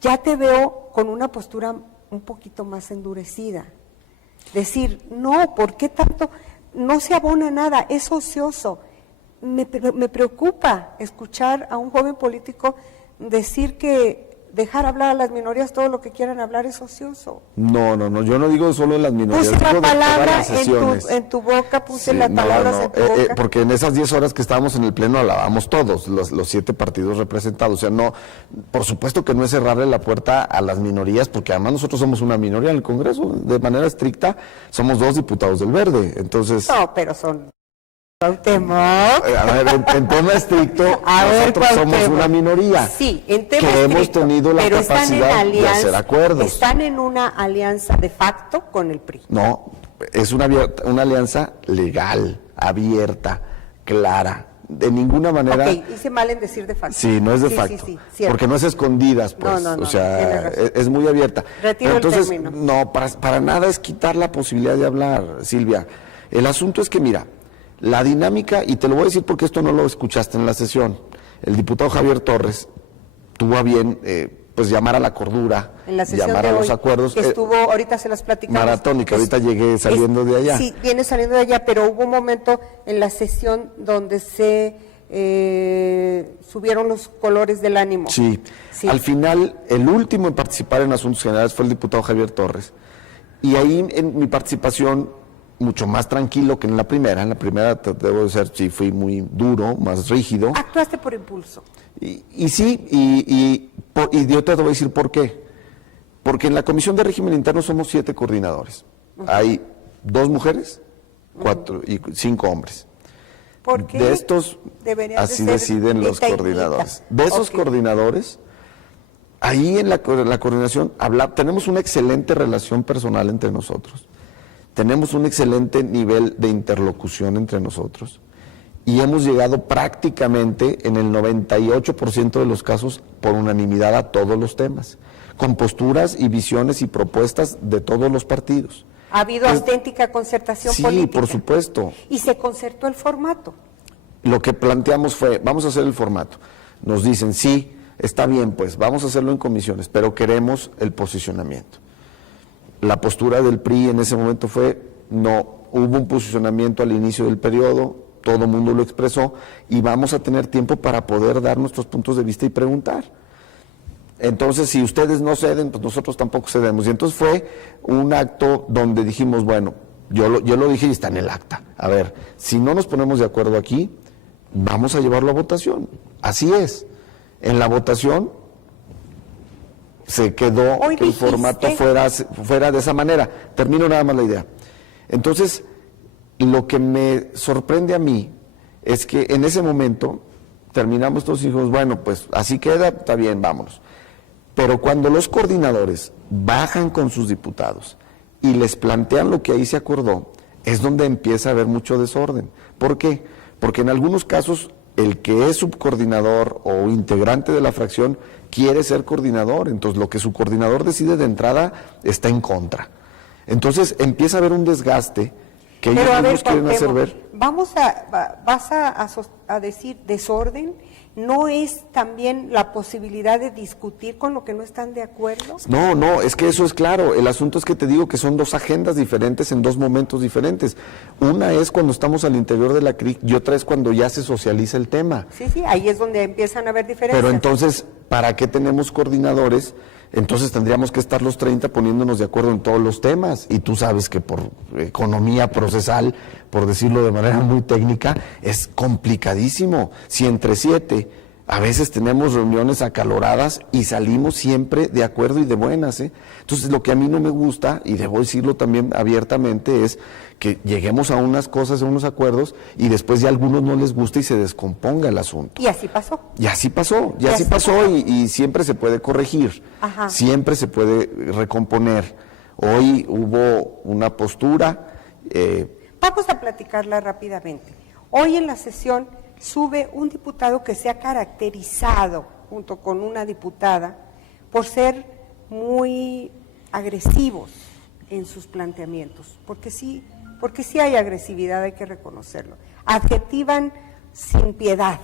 ya te veo con una postura un poquito más endurecida. Decir, no, ¿por qué tanto? No se abona nada, es ocioso. Me preocupa escuchar a un joven político decir que dejar hablar a las minorías todo lo que quieran hablar es ocioso. No, yo no digo solo de las minorías. Puse digo la palabra de sesiones. en tu boca, puse Sí, las palabras en tu boca. porque en esas 10 horas que estábamos en el pleno hablábamos todos, los 7 partidos representados. O sea, no, por supuesto que no es cerrarle la puerta a las minorías, porque además nosotros somos una minoría en el Congreso, de manera estricta, somos 2 diputados del Verde. Entonces, No, pero son... Cuauhtémoc. a ver, en tema estricto, A ver, nosotros somos Cuauhtémoc. una minoría. Sí, en tema que hemos estricto, tenido la pero están en capacidad de hacer acuerdos. Están en una alianza de facto con el PRI. No, es una alianza legal, abierta, clara. De ninguna manera... Ok, hice mal en decir de facto. Sí, no es de Sí, facto, sí, cierto. porque no es escondidas, pues, No, o sea, tienes razón. es muy abierta. Retiro el Entonces, término. no, para nada es quitar la posibilidad de hablar, Silvia. El asunto es que, mira, la dinámica, y te lo voy a decir porque esto no lo escuchaste en la sesión, el diputado Javier Torres tuvo a bien, pues, llamar a la cordura, En la sesión llamar de a hoy, los acuerdos. que estuvo, ahorita se las platicamos. Maratónica, ahorita llegué saliendo de allá. Sí, viene saliendo de allá, pero hubo un momento en la sesión donde se subieron los colores del ánimo. Sí. Al final, el último en participar en asuntos generales fue el diputado Javier Torres. Y ahí en mi participación, mucho más tranquilo que en la primera, debo decir, sí, fui muy duro, más rígido. Actuaste por impulso. Y sí, y yo te voy a decir por qué. Porque en la Comisión de Régimen Interno somos 7 coordinadores. Hay 2 mujeres, 4 y 5 hombres. ¿Por qué? De estos, así deciden los coordinadores. De esos coordinadores, ahí en la coordinación tenemos una excelente relación personal entre nosotros. Tenemos un excelente nivel de interlocución entre nosotros. y hemos llegado prácticamente en el 98% de los casos por unanimidad a todos los temas, con posturas y visiones y propuestas de todos los partidos. ¿Ha habido auténtica concertación política? Sí, por supuesto. ¿Y se concertó el formato? Lo que planteamos fue, vamos a hacer el formato. Nos dicen, sí, está bien, pues vamos a hacerlo en comisiones, pero queremos el posicionamiento. La postura del PRI en ese momento fue, no, hubo un posicionamiento al inicio del periodo, todo el mundo lo expresó, y vamos a tener tiempo para poder dar nuestros puntos de vista y preguntar. Entonces, si ustedes no ceden, pues nosotros tampoco cedemos. Y entonces fue un acto donde dijimos, bueno, yo lo dije y está en el acta. A ver, si no nos ponemos de acuerdo aquí, vamos a llevarlo a votación. Así es. En la votación se quedó que el formato fuera de esa manera. Termino nada más la idea. Entonces, lo que me sorprende a mí es que en ese momento terminamos todos y dijimos, bueno, pues así queda, está bien, vámonos. Pero cuando los coordinadores bajan con sus diputados y les plantean lo que ahí se acordó, es donde empieza a haber mucho desorden. ¿Por qué? Porque en algunos casos el que es subcoordinador o integrante de la fracción quiere ser coordinador, entonces lo que su coordinador decide de entrada está en contra. Entonces empieza a haber un desgaste que ellos mismos quieren hacer ver. ¿Vas a decir desorden? ¿No es también la posibilidad de discutir con lo que no están de acuerdo? No, es que eso es claro. El asunto es que te digo que son dos agendas diferentes en dos momentos diferentes. Una es cuando estamos al interior de la CRIC y otra es cuando ya se socializa el tema. Sí, ahí es donde empiezan a haber diferencias. Pero entonces, ¿para qué tenemos coordinadores? Entonces tendríamos que estar los 30 poniéndonos de acuerdo en todos los temas. Y tú sabes que por economía procesal, por decirlo de manera muy técnica, es complicadísimo. Si entre 7 a veces tenemos reuniones acaloradas y salimos siempre de acuerdo y de buenas, ¿eh? Entonces lo que a mí no me gusta, y debo decirlo también abiertamente, es que lleguemos a unas cosas, a unos acuerdos, y después ya a algunos no les gusta y se descomponga el asunto. Y así pasó. Y así pasó, y siempre se puede corregir, Ajá. Siempre se puede recomponer. Hoy hubo una postura. Vamos a platicarla rápidamente. Hoy en la sesión sube un diputado que se ha caracterizado, junto con una diputada, por ser muy agresivos en sus planteamientos, porque sí hay agresividad, hay que reconocerlo. Adjetivan sin piedad,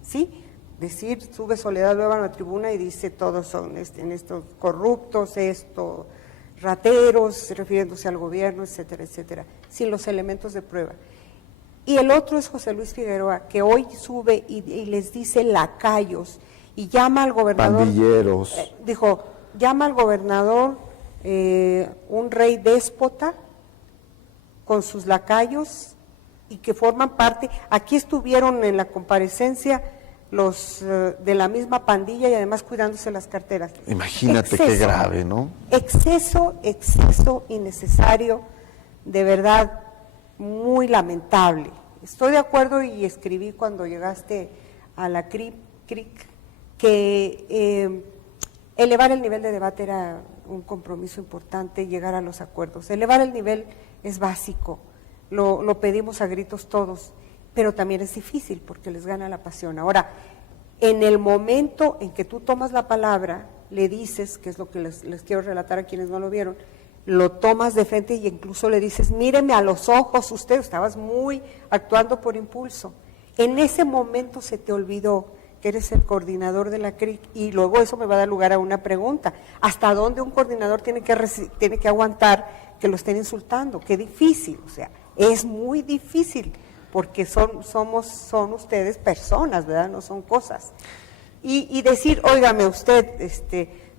¿sí? Sube Soledad Nueva a la tribuna y dice todos son estos corruptos, rateros, refiriéndose al gobierno, etcétera, etcétera, sin los elementos de prueba. Y el otro es José Luis Figueroa, que hoy sube y les dice lacayos y llama al gobernador. Pandilleros. Llama al gobernador un rey déspota con sus lacayos y que forman parte. Aquí estuvieron en la comparecencia los de la misma pandilla y además cuidándose las carteras. Imagínate qué grave, ¿no? Exceso innecesario, de verdad, muy lamentable. Estoy de acuerdo y escribí cuando llegaste a la CRIC que elevar el nivel de debate era un compromiso importante, llegar a los acuerdos. Elevar el nivel es básico, lo pedimos a gritos todos, pero también es difícil porque les gana la pasión. Ahora, en el momento en que tú tomas la palabra, le dices, que es lo que les quiero relatar a quienes no lo vieron, lo tomas de frente y incluso le dices, míreme a los ojos, usted, estabas muy actuando por impulso. En ese momento se te olvidó que eres el coordinador de la CRIC y luego eso me va a dar lugar a una pregunta. ¿Hasta dónde un coordinador tiene que aguantar que lo estén insultando? Qué difícil, o sea, es muy difícil porque son ustedes personas, ¿verdad? No son cosas. Y decir, óigame usted,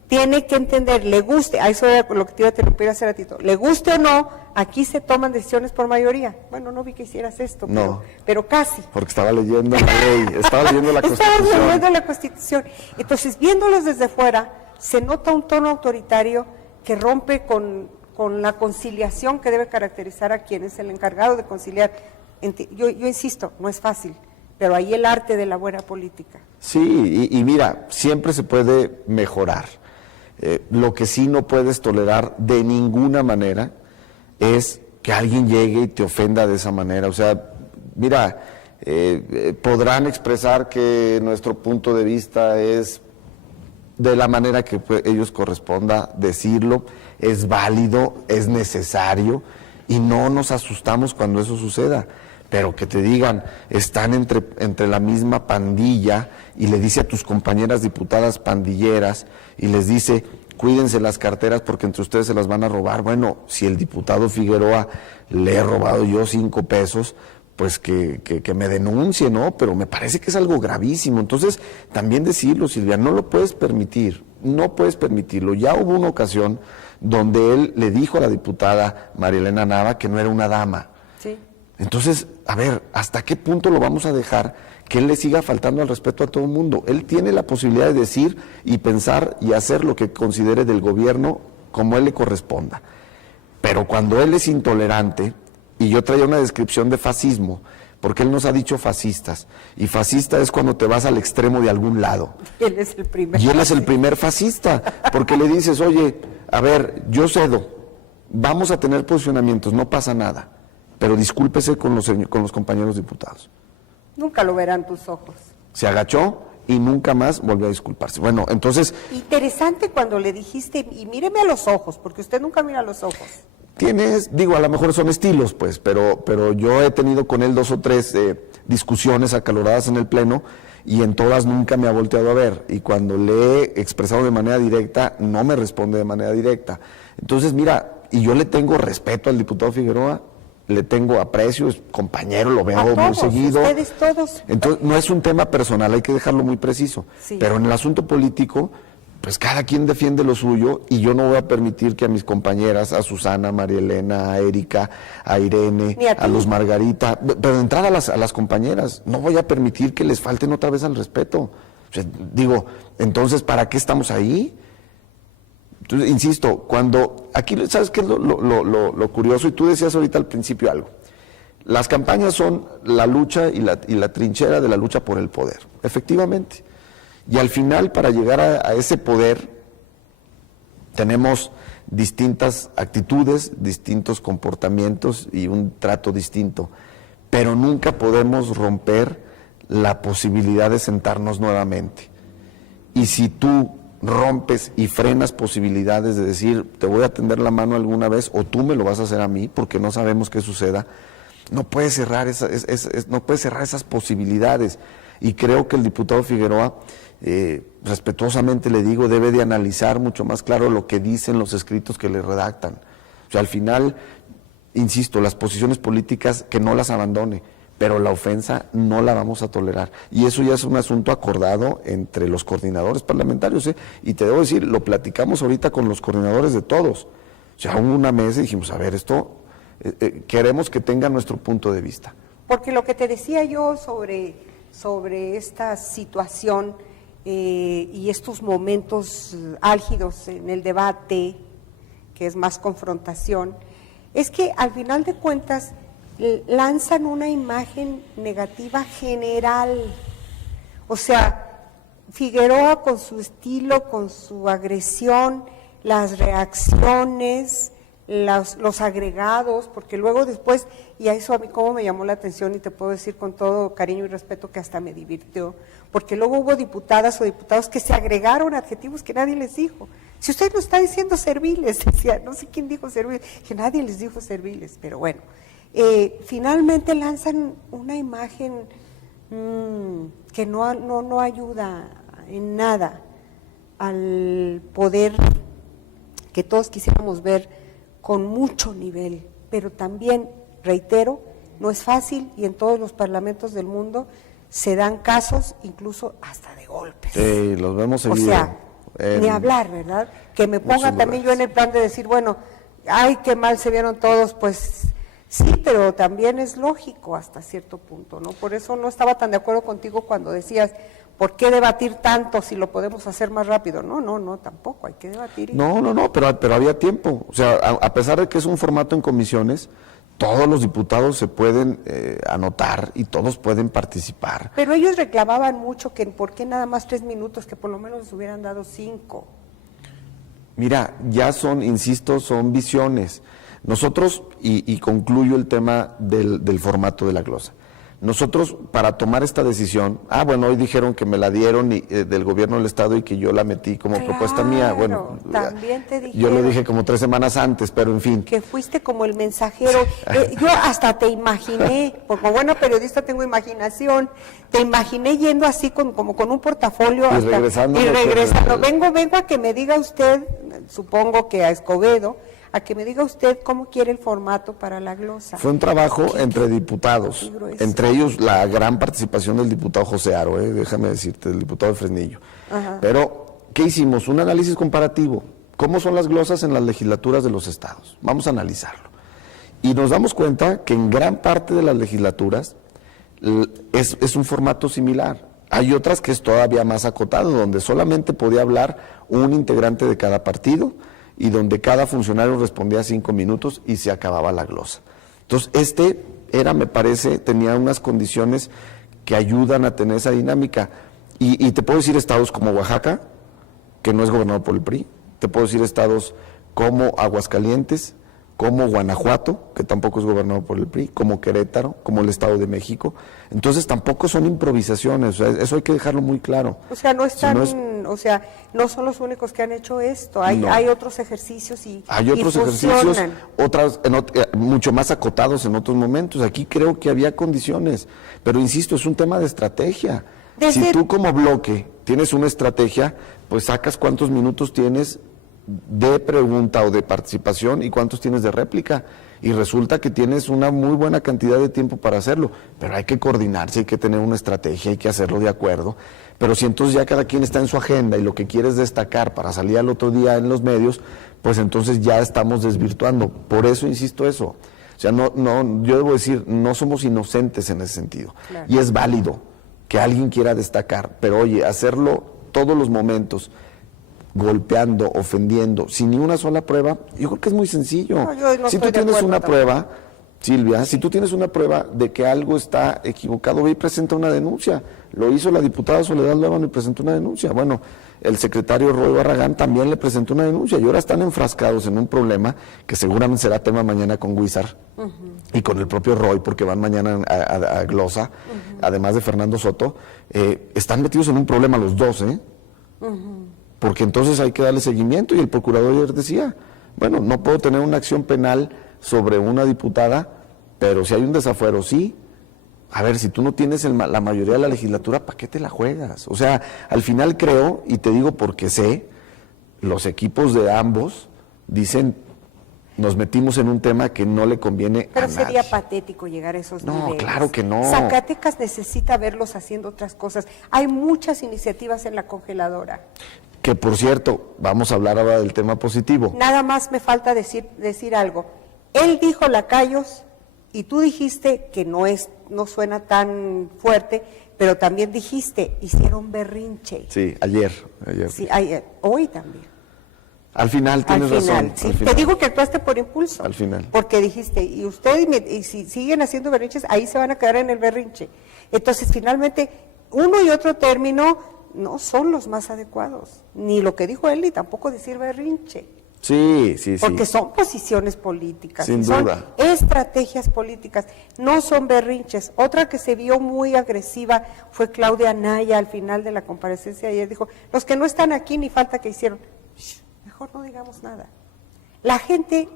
tiene que entender, le guste, a eso era lo que te iba a interrumpir hace ratito, le guste o no, aquí se toman decisiones por mayoría. Bueno, no vi que hicieras esto, no, pero casi. Porque estaba leyendo la ley, estaba leyendo la Constitución. Estaba leyendo la Constitución. Entonces, viéndolos desde fuera, se nota un tono autoritario que rompe con la conciliación que debe caracterizar a quien es el encargado de conciliar. Yo insisto, no es fácil, pero ahí el arte de la buena política. Sí, y mira, siempre se puede mejorar. Lo que sí no puedes tolerar de ninguna manera es que alguien llegue y te ofenda de esa manera. O sea, mira, podrán expresar que nuestro punto de vista es de la manera que ellos corresponda decirlo, es válido, es necesario, y no nos asustamos cuando eso suceda. Pero que te digan, están entre la misma pandilla, y le dice a tus compañeras diputadas pandilleras, y les dice, cuídense las carteras porque entre ustedes se las van a robar. Bueno, si el diputado Figueroa le he robado yo 5 pesos, pues que me denuncie, ¿no? Pero me parece que es algo gravísimo. Entonces, también decirlo, Silvia, no lo puedes permitir, no puedes permitirlo. Ya hubo una ocasión donde él le dijo a la diputada María Elena Nava que no era una dama. Sí. Entonces, a ver, ¿hasta qué punto lo vamos a dejar que él le siga faltando al respeto a todo el mundo? Él tiene la posibilidad de decir y pensar y hacer lo que considere del gobierno como él le corresponda. Pero cuando él es intolerante, y yo traía una descripción de fascismo, porque él nos ha dicho fascistas, y fascista es cuando te vas al extremo de algún lado. Él es el primer. Y él es el primer fascista, porque le dices, oye, a ver, yo cedo, vamos a tener posicionamientos, no pasa nada, pero discúlpese con los compañeros diputados. Nunca lo verán tus ojos. Se agachó y nunca más volvió a disculparse. Bueno, entonces... Interesante cuando le dijiste, y míreme a los ojos, porque usted nunca mira a los ojos. Digo, a lo mejor son estilos, pues, pero yo he tenido con él 2 o 3 discusiones acaloradas en el Pleno, y en todas nunca me ha volteado a ver, y cuando le he expresado de manera directa, no me responde de manera directa. Entonces, mira, y yo le tengo respeto al diputado Figueroa, le tengo aprecio, es compañero, lo veo muy seguido. Ustedes todos. Entonces, no es un tema personal, hay que dejarlo muy preciso. Sí. Pero en el asunto político, pues cada quien defiende lo suyo, y yo no voy a permitir que a mis compañeras, a Susana, a María Elena, a Erika, a Irene, a Luz Margarita, pero de entrada a las compañeras, no voy a permitir que les falten otra vez al respeto. O sea, digo, entonces, ¿para qué estamos ahí? Entonces, insisto, cuando, aquí, ¿sabes qué es lo curioso? Y tú decías ahorita al principio algo. Las campañas son la lucha y la trinchera de la lucha por el poder, efectivamente. Y al final, para llegar a ese poder, tenemos distintas actitudes, distintos comportamientos y un trato distinto. Pero nunca podemos romper la posibilidad de sentarnos nuevamente. Y si tú rompes y frenas posibilidades de decir, te voy a tender la mano alguna vez, o tú me lo vas a hacer a mí, porque no sabemos qué suceda, no puedes cerrar no puedes cerrar esas posibilidades. Y creo que el diputado Figueroa, respetuosamente le digo, debe de analizar mucho más claro lo que dicen los escritos que le redactan. O sea, al final, insisto, las posiciones políticas que no las abandone, pero la ofensa no la vamos a tolerar. Y eso ya es un asunto acordado entre los coordinadores parlamentarios, y te debo decir, lo platicamos ahorita con los coordinadores de todos. O sea, hubo una mesa y dijimos, a ver, esto queremos que tenga nuestro punto de vista. Porque lo que te decía yo sobre esta situación y estos momentos álgidos en el debate, que es más confrontación, es que al final de cuentas lanzan una imagen negativa general. O sea, Figueroa con su estilo, con su agresión, las reacciones, los agregados, porque luego después, y a eso a mí como me llamó la atención, y te puedo decir con todo cariño y respeto que hasta me divirtió, porque luego hubo diputadas o diputados que se agregaron adjetivos que nadie les dijo. Si usted no está diciendo serviles, decía, no sé quién dijo serviles, que nadie les dijo serviles, pero bueno, finalmente lanzan una imagen que no ayuda en nada al poder que todos quisiéramos ver con mucho nivel, pero también, reitero, no es fácil, y en todos los parlamentos del mundo se dan casos incluso hasta de golpes. Sí, los vemos seguido. O sea, ni hablar, ¿verdad? Que me ponga también yo en el plan de decir, bueno, ay, qué mal se vieron todos, pues sí, pero también es lógico hasta cierto punto, ¿no? Por eso no estaba tan de acuerdo contigo cuando decías, ¿por qué debatir tanto si lo podemos hacer más rápido? No, tampoco, hay que debatir. No, pero había tiempo. O sea, a pesar de que es un formato en comisiones, todos los diputados se pueden anotar y todos pueden participar. Pero ellos reclamaban mucho que por qué nada más 3 minutos, que por lo menos les hubieran dado 5. Mira, ya insisto, son visiones. Nosotros, y concluyo el tema del formato de la glosa, Nosotros, para tomar esta decisión, hoy dijeron que me la dieron del gobierno del Estado y que yo la metí como propuesta mía. Bueno, también te dijeron. Yo lo dije como 3 semanas antes, pero en fin. Que fuiste como el mensajero. Yo hasta te imaginé, como buena periodista tengo imaginación, te imaginé yendo así como con un portafolio. Y regresando. Vengo a que me diga usted, supongo que a Escobedo, a que me diga usted cómo quiere el formato para la glosa. Fue un trabajo entre diputados, entre ellos la gran participación del diputado José Aro, déjame decirte, del diputado de Fresnillo. Ajá. Pero, ¿qué hicimos? Un análisis comparativo. ¿Cómo son las glosas en las legislaturas de los estados? Vamos a analizarlo. Y nos damos cuenta que en gran parte de las legislaturas es un formato similar. Hay otras que es todavía más acotado, donde solamente podía hablar un integrante de cada partido, y donde cada funcionario respondía 5 minutos y se acababa la glosa. Entonces, me parece, tenía unas condiciones que ayudan a tener esa dinámica. Y te puedo decir estados como Oaxaca, que no es gobernado por el PRI, te puedo decir estados como Aguascalientes, como Guanajuato, que tampoco es gobernado por el PRI, como Querétaro, como el Estado de México. Entonces tampoco son improvisaciones, eso hay que dejarlo muy claro. O sea, no son los únicos que han hecho esto, hay otros ejercicios hay otros ejercicios, mucho más acotados en otros momentos. Aquí creo que había condiciones, pero insisto, es un tema de estrategia. Si tú como bloque tienes una estrategia, pues sacas cuántos minutos tienes de pregunta o de participación y cuántos tienes de réplica, y resulta que tienes una muy buena cantidad de tiempo para hacerlo, pero hay que coordinarse, hay que tener una estrategia, hay que hacerlo de acuerdo. Pero si entonces ya cada quien está en su agenda y lo que quiere es destacar para salir al otro día en los medios, pues entonces ya estamos desvirtuando. Por eso insisto eso. O sea, yo debo decir, no somos inocentes en ese sentido. Claro. Y es válido que alguien quiera destacar, pero oye, hacerlo todos los momentos, golpeando, ofendiendo, sin ni una sola prueba, yo creo que es muy sencillo. Si tú tienes una prueba, Silvia, si tú tienes una prueba de que algo está equivocado, ve y presenta una denuncia. Lo hizo la diputada Soledad Luevano y presentó una denuncia. Bueno, el secretario Roy Barragán también le presentó una denuncia y ahora están enfrascados en un problema que seguramente será tema mañana con Huizar y con el propio Roy, porque van mañana a Glosa, además de Fernando Soto. Están metidos en un problema los dos, porque entonces hay que darle seguimiento, y el procurador ayer decía, bueno, no puedo tener una acción penal sobre una diputada, pero si hay un desafuero, sí. A ver, si tú no tienes la mayoría de la legislatura, ¿para qué te la juegas? O sea, al final creo, y te digo porque sé, los equipos de ambos dicen, nos metimos en un tema que no le conviene a nadie. Pero sería patético llegar a esos niveles. No, claro que no. Zacatecas necesita verlos haciendo otras cosas. Hay muchas iniciativas en la congeladora. Que por cierto, vamos a hablar ahora del tema positivo. Nada más me falta decir algo. Él dijo lacayos y tú dijiste que no suena tan fuerte, pero también dijiste, hicieron berrinche. Sí, ayer. Sí, hoy también. Al final tienes razón. Sí. Te digo que actuaste por impulso. Al final. Porque dijiste, y si siguen haciendo berrinches, ahí se van a quedar en el berrinche. Entonces, finalmente, uno y otro término no son los más adecuados. Ni lo que dijo él, ni tampoco decir berrinche. Sí. Porque son posiciones políticas. Sin duda. Son estrategias políticas, no son berrinches. Otra que se vio muy agresiva fue Claudia Anaya al final de la comparecencia ayer. Dijo, los que no están aquí ni falta que hicieron. Mejor no digamos nada. La gente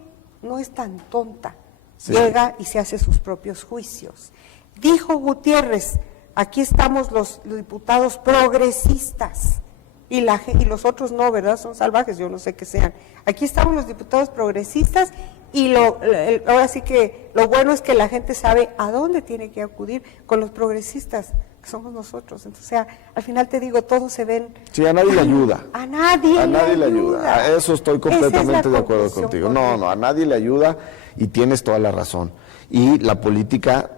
no es tan tonta. Sí. Llega y se hace sus propios juicios. Dijo Gutiérrez, aquí estamos los diputados progresistas. Y los otros no, ¿verdad? Son salvajes, yo no sé qué sean. Aquí estamos los diputados progresistas y ahora sí que lo bueno es que la gente sabe a dónde tiene que acudir con los progresistas, que somos nosotros. Entonces, o sea, al final te digo, todos se ven... Sí, a nadie le ayuda. A nadie le ayuda. A eso estoy completamente de acuerdo contigo. No, a nadie le ayuda y tienes toda la razón. Y la política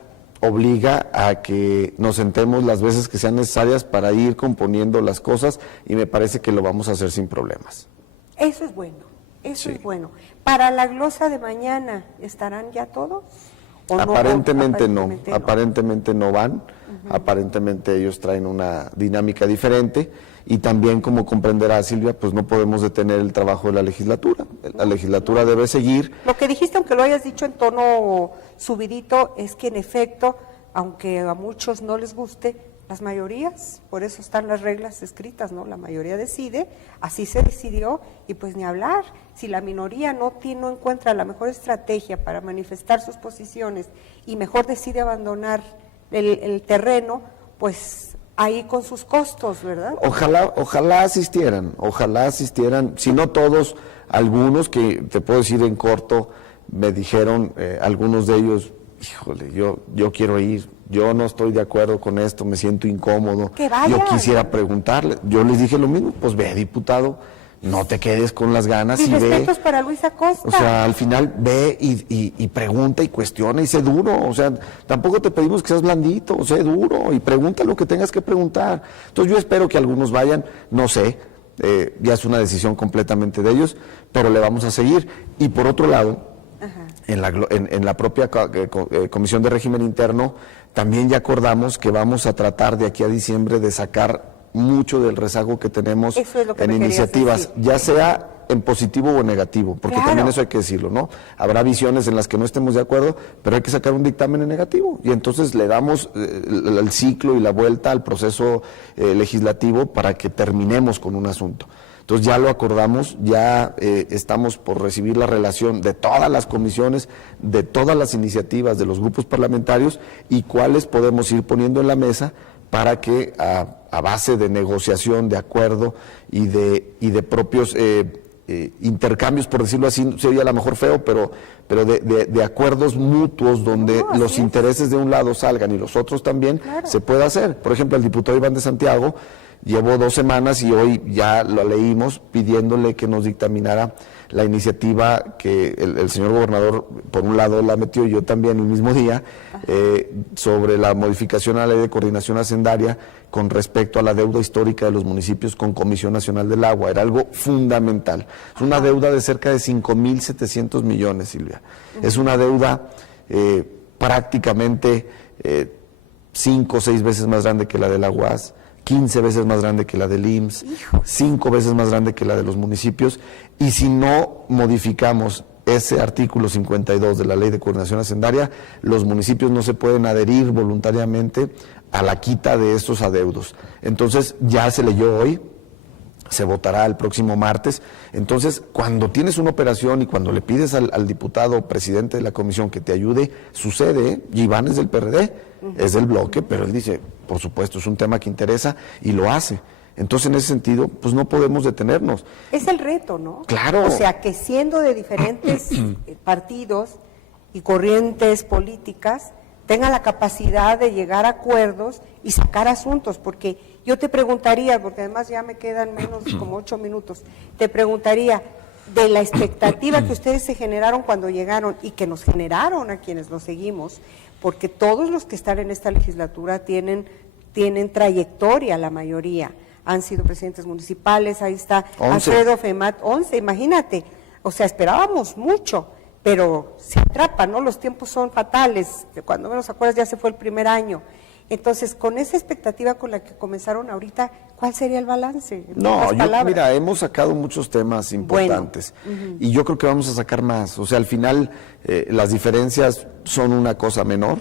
obliga a que nos sentemos las veces que sean necesarias para ir componiendo las cosas, y me parece que lo vamos a hacer sin problemas. Eso es bueno, eso es bueno. ¿Para la glosa de mañana estarán ya todos? Aparentemente no van, aparentemente ellos traen una dinámica diferente, y también, como comprenderá Silvia, pues no podemos detener el trabajo de la legislatura. La legislatura debe seguir. Lo que dijiste, aunque lo hayas dicho en tono subidito, es que en efecto aunque a muchos no les guste, las mayorías, por eso están las reglas escritas, ¿no? La mayoría decide, así se decidió, y pues ni hablar. Si la minoría no encuentra la mejor estrategia para manifestar sus posiciones y mejor decide abandonar el terreno, pues ahí con sus costos, ¿verdad? Ojalá asistieran, si no todos, algunos que te puedo decir en corto, me dijeron, algunos de ellos, híjole, yo quiero ir, yo no estoy de acuerdo con esto, me siento incómodo, que vayan. Yo quisiera preguntarle, yo les dije lo mismo, pues ve, diputado, no te quedes con las ganas Mis y ve. respetos para Luis Acosta. O sea, al final ve y pregunta y cuestiona y sé duro, o sea, tampoco te pedimos que seas blandito, sé duro y pregunta lo que tengas que preguntar. Entonces yo espero que algunos vayan, no sé, ya es una decisión completamente de ellos, pero le vamos a seguir. Y por otro lado, en la propia Comisión de Régimen Interno, también ya acordamos que vamos a tratar de aquí a diciembre de sacar mucho del rezago que tenemos en iniciativas, ya sea en positivo o en negativo, porque también eso hay que decirlo, ¿no? Habrá visiones en las que no estemos de acuerdo, pero hay que sacar un dictamen en negativo, y entonces le damos el ciclo y la vuelta al proceso legislativo para que terminemos con un asunto. Entonces ya lo acordamos, ya estamos por recibir la relación de todas las comisiones, de todas las iniciativas de los grupos parlamentarios y cuáles podemos ir poniendo en la mesa para que a base de negociación, de acuerdo y de propios intercambios, por decirlo así, se oye a lo mejor feo, pero de acuerdos mutuos donde los intereses de un lado salgan y los otros también, se puede hacer. Por ejemplo, el diputado Iván de Santiago llevó 2 semanas y hoy ya lo leímos pidiéndole que nos dictaminara la iniciativa que el señor gobernador, por un lado, la metió y yo también el mismo día, sobre la modificación a la Ley de Coordinación Hacendaria con respecto a la deuda histórica de los municipios con Comisión Nacional del Agua. Era algo fundamental. Es una deuda de cerca de 5,700 millones, Silvia. Es una deuda prácticamente 5 o 6 veces más grande que la de la UAS, 15 veces más grande que la del IMSS, 5 veces más grande que la de los municipios, y si no modificamos ese artículo 52 de la Ley de Coordinación Hacendaria, los municipios no se pueden adherir voluntariamente a la quita de estos adeudos. Entonces, ya se leyó hoy, se votará el próximo martes. Entonces, cuando tienes una operación y cuando le pides al diputado o presidente de la comisión que te ayude, sucede, Iván es del PRD, es del bloque, pero él dice, por supuesto, es un tema que interesa y lo hace. Entonces, en ese sentido, pues no podemos detenernos. Es el reto, ¿no? Claro. O sea, que siendo de diferentes partidos y corrientes políticas, tengan la capacidad de llegar a acuerdos y sacar asuntos, porque yo te preguntaría, porque además ya me quedan menos como 8 minutos, te preguntaría de la expectativa que ustedes se generaron cuando llegaron y que nos generaron a quienes los seguimos, porque todos los que están en esta legislatura tienen trayectoria, la mayoría, han sido presidentes municipales, ahí está 11. Alfredo Femat, 11, imagínate, o sea, esperábamos mucho, pero se atrapa, ¿no? Los tiempos son fatales, cuando menos acuerdas ya se fue el primer año. Entonces, con esa expectativa con la que comenzaron ahorita, ¿cuál sería el balance? Mira, hemos sacado muchos temas importantes y yo creo que vamos a sacar más. O sea, al final las diferencias son una cosa menor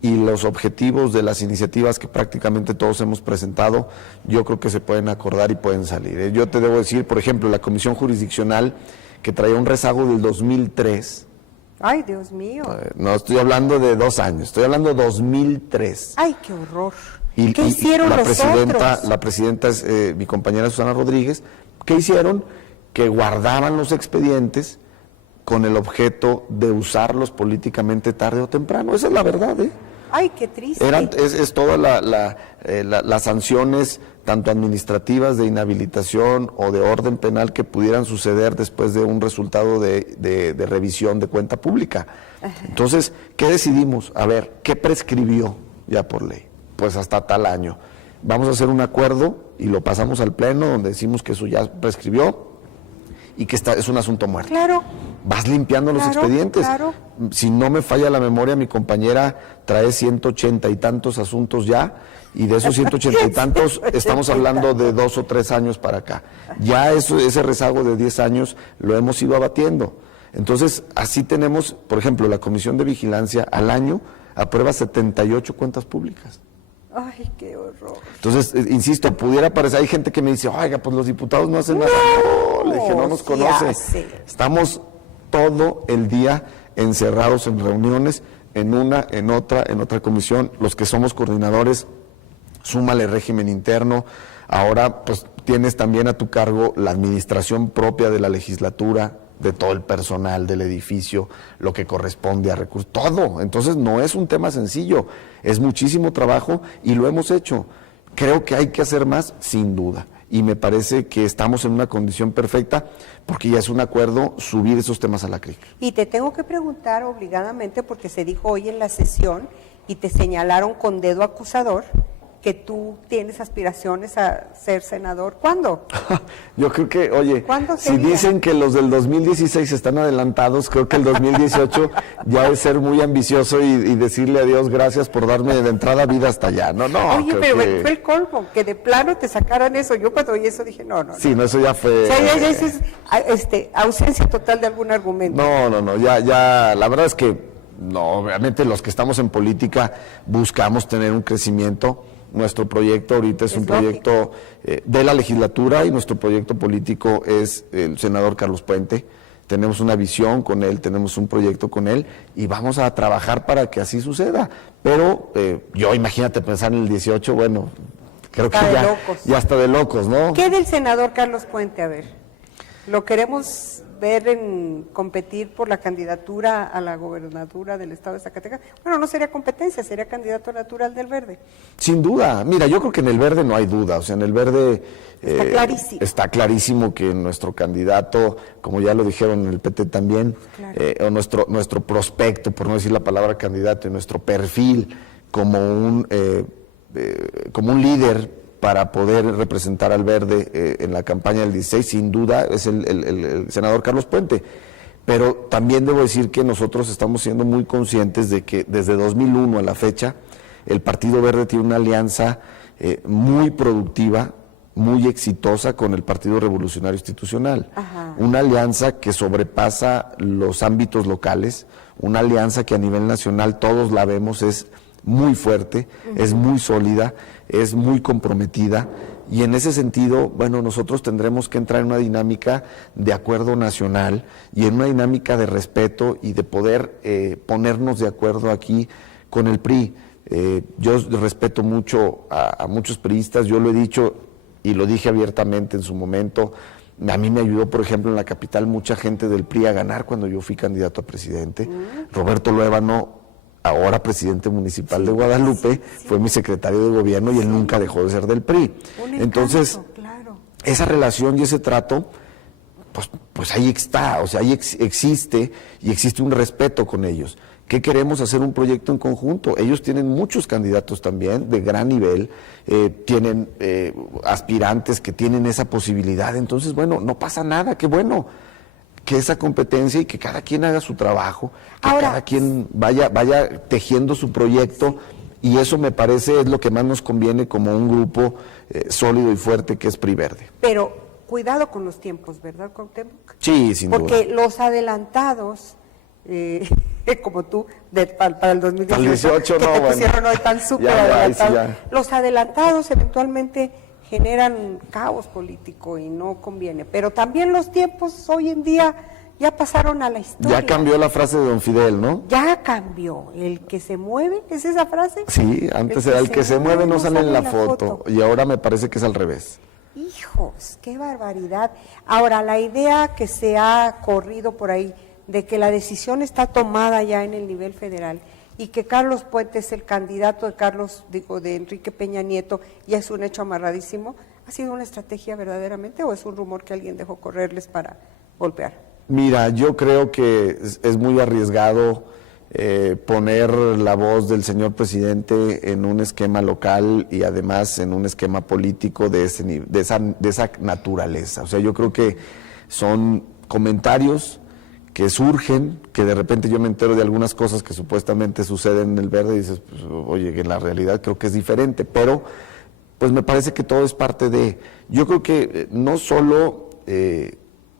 y los objetivos de las iniciativas que prácticamente todos hemos presentado, yo creo que se pueden acordar y pueden salir. Yo te debo decir, por ejemplo, la Comisión Jurisdiccional, que traía un rezago del 2003. Ay, Dios mío. No estoy hablando de 2 años, estoy hablando de 2003. Ay, qué horror. ¿Qué hicieron los otros? La presidenta es mi compañera Susana Rodríguez. ¿Qué hicieron? Que guardaban los expedientes con el objeto de usarlos políticamente tarde o temprano. Esa es la verdad, ¿eh? Ay, qué triste. Es todas las sanciones, tanto administrativas de inhabilitación o de orden penal que pudieran suceder después de un resultado de revisión de cuenta pública. Entonces, ¿qué decidimos? A ver, ¿qué prescribió ya por ley? Pues hasta tal año. Vamos a hacer un acuerdo y lo pasamos al pleno donde decimos que eso ya prescribió y que es un asunto muerto. Claro. Vas limpiando los expedientes. Claro. Si no me falla la memoria, mi compañera trae 180 y tantos asuntos ya, y de esos 180 y tantos estamos hablando de 2 o 3 años para acá. Ya ese rezago de 10 años lo hemos ido abatiendo. Entonces, así tenemos, por ejemplo, la Comisión de Vigilancia al año aprueba 78 cuentas públicas. Ay, qué horror. Entonces, insisto, pudiera parecer, hay gente que me dice, oiga, pues los diputados no hacen nada. No, le dije, no nos sí conoce. hace. Estamos todo el día encerrados en reuniones, en una, en otra comisión. Los que somos coordinadores, súmale régimen interno. Ahora, pues, tienes también a tu cargo la administración propia de la legislatura, de todo el personal del edificio, lo que corresponde a recursos, todo. Entonces, no es un tema sencillo, es muchísimo trabajo y lo hemos hecho. Creo que hay que hacer más, sin duda. Y me parece que estamos en una condición perfecta porque ya es un acuerdo subir esos temas a la CRIC. Y te tengo que preguntar obligadamente, porque se dijo hoy en la sesión y te señalaron con dedo acusador que tú tienes aspiraciones a ser senador. ¿Cuándo? Yo creo que, oye, ¿Cuándo si sería? dicen que los del 2016 están adelantados, creo que el 2018 ya es ser muy ambicioso y decirle a Dios gracias por darme de entrada vida hasta allá. No, Oye, creo pero que... fue el colmo, que de plano te sacaran eso. Yo cuando oí eso dije, no. Sí, no, eso ya fue... O sea, ya dices, ausencia total de algún argumento. No, ya, la verdad es que, no, obviamente los que estamos en política buscamos tener un crecimiento. Nuestro proyecto ahorita es un proyecto de la legislatura y nuestro proyecto político es el senador Carlos Puente. Tenemos una visión con él, tenemos un proyecto con él y vamos a trabajar para que así suceda. Pero yo, imagínate pensar en el 18, bueno, creo que ya está de locos, ¿no? ¿Qué del senador Carlos Puente? A ver, lo queremos ver en competir por la candidatura a la gobernatura del estado de Zacatecas. Bueno, no sería competencia, sería candidato natural del Verde. Sin duda, mira, yo creo que en el Verde no hay duda, o sea, en el Verde está clarísimo que nuestro candidato, como ya lo dijeron en el PT también, claro. O nuestro prospecto, por no decir la palabra candidato, y nuestro perfil como un líder para poder representar al Verde en la campaña del 16, sin duda es el senador Carlos Puente. Pero también debo decir que nosotros estamos siendo muy conscientes de que desde 2001 a la fecha, el Partido Verde tiene una alianza muy productiva, muy exitosa con el Partido Revolucionario Institucional. Ajá. Una alianza que sobrepasa los ámbitos locales, una alianza que a nivel nacional todos la vemos, es muy fuerte, es muy sólida, es muy comprometida y en ese sentido, bueno, nosotros tendremos que entrar en una dinámica de acuerdo nacional y en una dinámica de respeto y de poder ponernos de acuerdo aquí con el PRI. Yo respeto mucho a muchos priistas, yo lo he dicho y lo dije abiertamente en su momento. A mí me ayudó, por ejemplo, en la capital mucha gente del PRI a ganar cuando yo fui candidato a presidente. Roberto Luébano, ahora presidente municipal de Guadalupe, fue mi secretario de gobierno y él nunca dejó de ser del PRI. Entonces, claro, esa relación y ese trato, pues ahí está, o sea, ahí existe y existe un respeto con ellos. ¿Qué queremos? Hacer un proyecto en conjunto. Ellos tienen muchos candidatos también de gran nivel, tienen aspirantes que tienen esa posibilidad. Entonces, bueno, no pasa nada, qué bueno que esa competencia y que cada quien haga su trabajo, que cada quien vaya tejiendo su proyecto, y eso me parece es lo que más nos conviene como un grupo sólido y fuerte que es PRI Verde. Pero cuidado con los tiempos, ¿verdad, Cuauhtémoc? Sí, sin duda. Porque los adelantados, como tú, para el 2018, para el 18, que no, te bueno, pusieron hoy tan súper adelantados, sí, los adelantados eventualmente generan caos político y no conviene. Pero también los tiempos hoy en día ya pasaron a la historia. Ya cambió la frase de don Fidel, ¿no? Ya cambió. El que se mueve, ¿es esa frase? Sí, antes era el que se mueve no sale en la foto. Y ahora me parece que es al revés. Hijos, qué barbaridad. Ahora, la idea que se ha corrido por ahí de que la decisión está tomada ya en el nivel federal y que Carlos Puente es el candidato de Enrique Peña Nieto, ya es un hecho amarradísimo. ¿Ha sido una estrategia verdaderamente o es un rumor que alguien dejó correrles para golpear? Mira, yo creo que es muy arriesgado poner la voz del señor presidente en un esquema local y además en un esquema político de esa naturaleza. O sea, yo creo que son comentarios que surgen, que de repente yo me entero de algunas cosas que supuestamente suceden en el Verde y dices, pues, oye, que en la realidad creo que es diferente, pero pues me parece que todo es parte de... Yo creo que no solo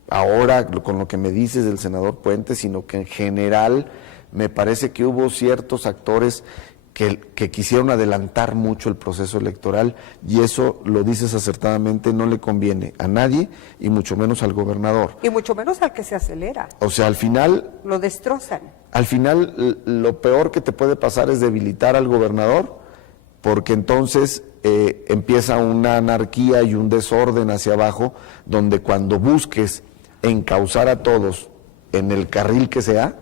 ahora con lo que me dices del senador Puente, sino que en general Me parece que hubo ciertos actores que quisieron adelantar mucho el proceso electoral y eso, lo dices acertadamente, no le conviene a nadie y mucho menos al gobernador. Y mucho menos al que se acelera. O sea, al final... Lo destrozan. Al final, lo peor que te puede pasar es debilitar al gobernador, porque entonces empieza una anarquía y un desorden hacia abajo, donde cuando busques encauzar a todos en el carril que sea,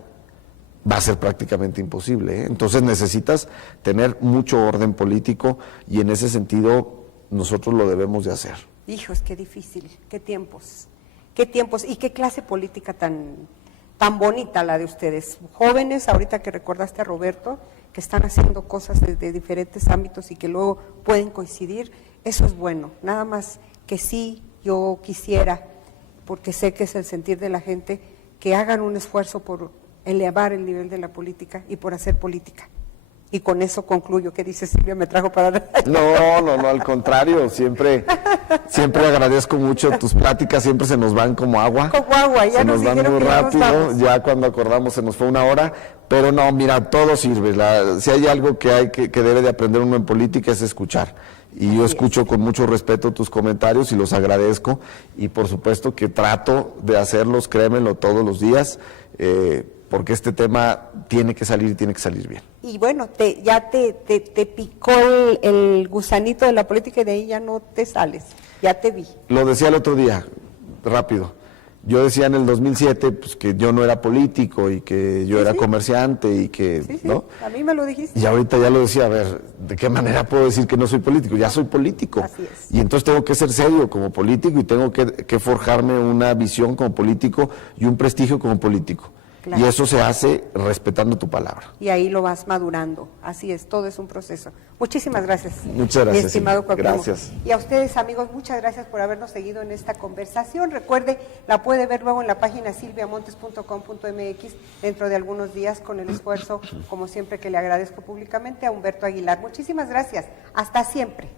va a ser prácticamente imposible, ¿eh? Entonces necesitas tener mucho orden político y en ese sentido nosotros lo debemos de hacer. Hijos, qué difícil, qué tiempos y qué clase política tan bonita la de ustedes. Jóvenes, ahorita que recordaste a Roberto, que están haciendo cosas desde diferentes ámbitos y que luego pueden coincidir, eso es bueno. Nada más que sí, yo quisiera, porque sé que es el sentir de la gente, que hagan un esfuerzo por elevar el nivel de la política y por hacer política. Y con eso concluyo. ¿Qué dice Silvia? Me trajo para... No, al contrario, siempre agradezco mucho tus pláticas, siempre se nos van como agua. Como agua, ya se nos van muy rápido, ya cuando acordamos se nos fue una hora, pero no, mira, todo sirve. Si hay algo que debe de aprender uno en política es escuchar. Y yo escucho con mucho respeto tus comentarios y los agradezco, y por supuesto que trato de hacerlos, créemelo, todos los días, porque este tema tiene que salir bien. Y bueno, ya te picó el gusanito de la política y de ahí ya no te sales, ya te vi. Lo decía el otro día, rápido. Yo decía en el 2007 pues, que yo no era político y que yo era comerciante y que, sí, ¿no? A mí me lo dijiste. Y ahorita ya lo decía, a ver, ¿de qué manera puedo decir que no soy político? Ya soy político. Así es. Y entonces tengo que ser serio como político y tengo que forjarme una visión como político y un prestigio como político. Claro. Y eso se hace respetando tu palabra. Y ahí lo vas madurando. Así es, todo es un proceso. Muchísimas gracias. Muchas gracias. Mi estimado Cuauhtémoc. Gracias. Y a ustedes, amigos, muchas gracias por habernos seguido en esta conversación. Recuerde, la puede ver luego en la página silviamontes.com.mx dentro de algunos días, con el esfuerzo, como siempre, que le agradezco públicamente a Humberto Aguilar. Muchísimas gracias. Hasta siempre.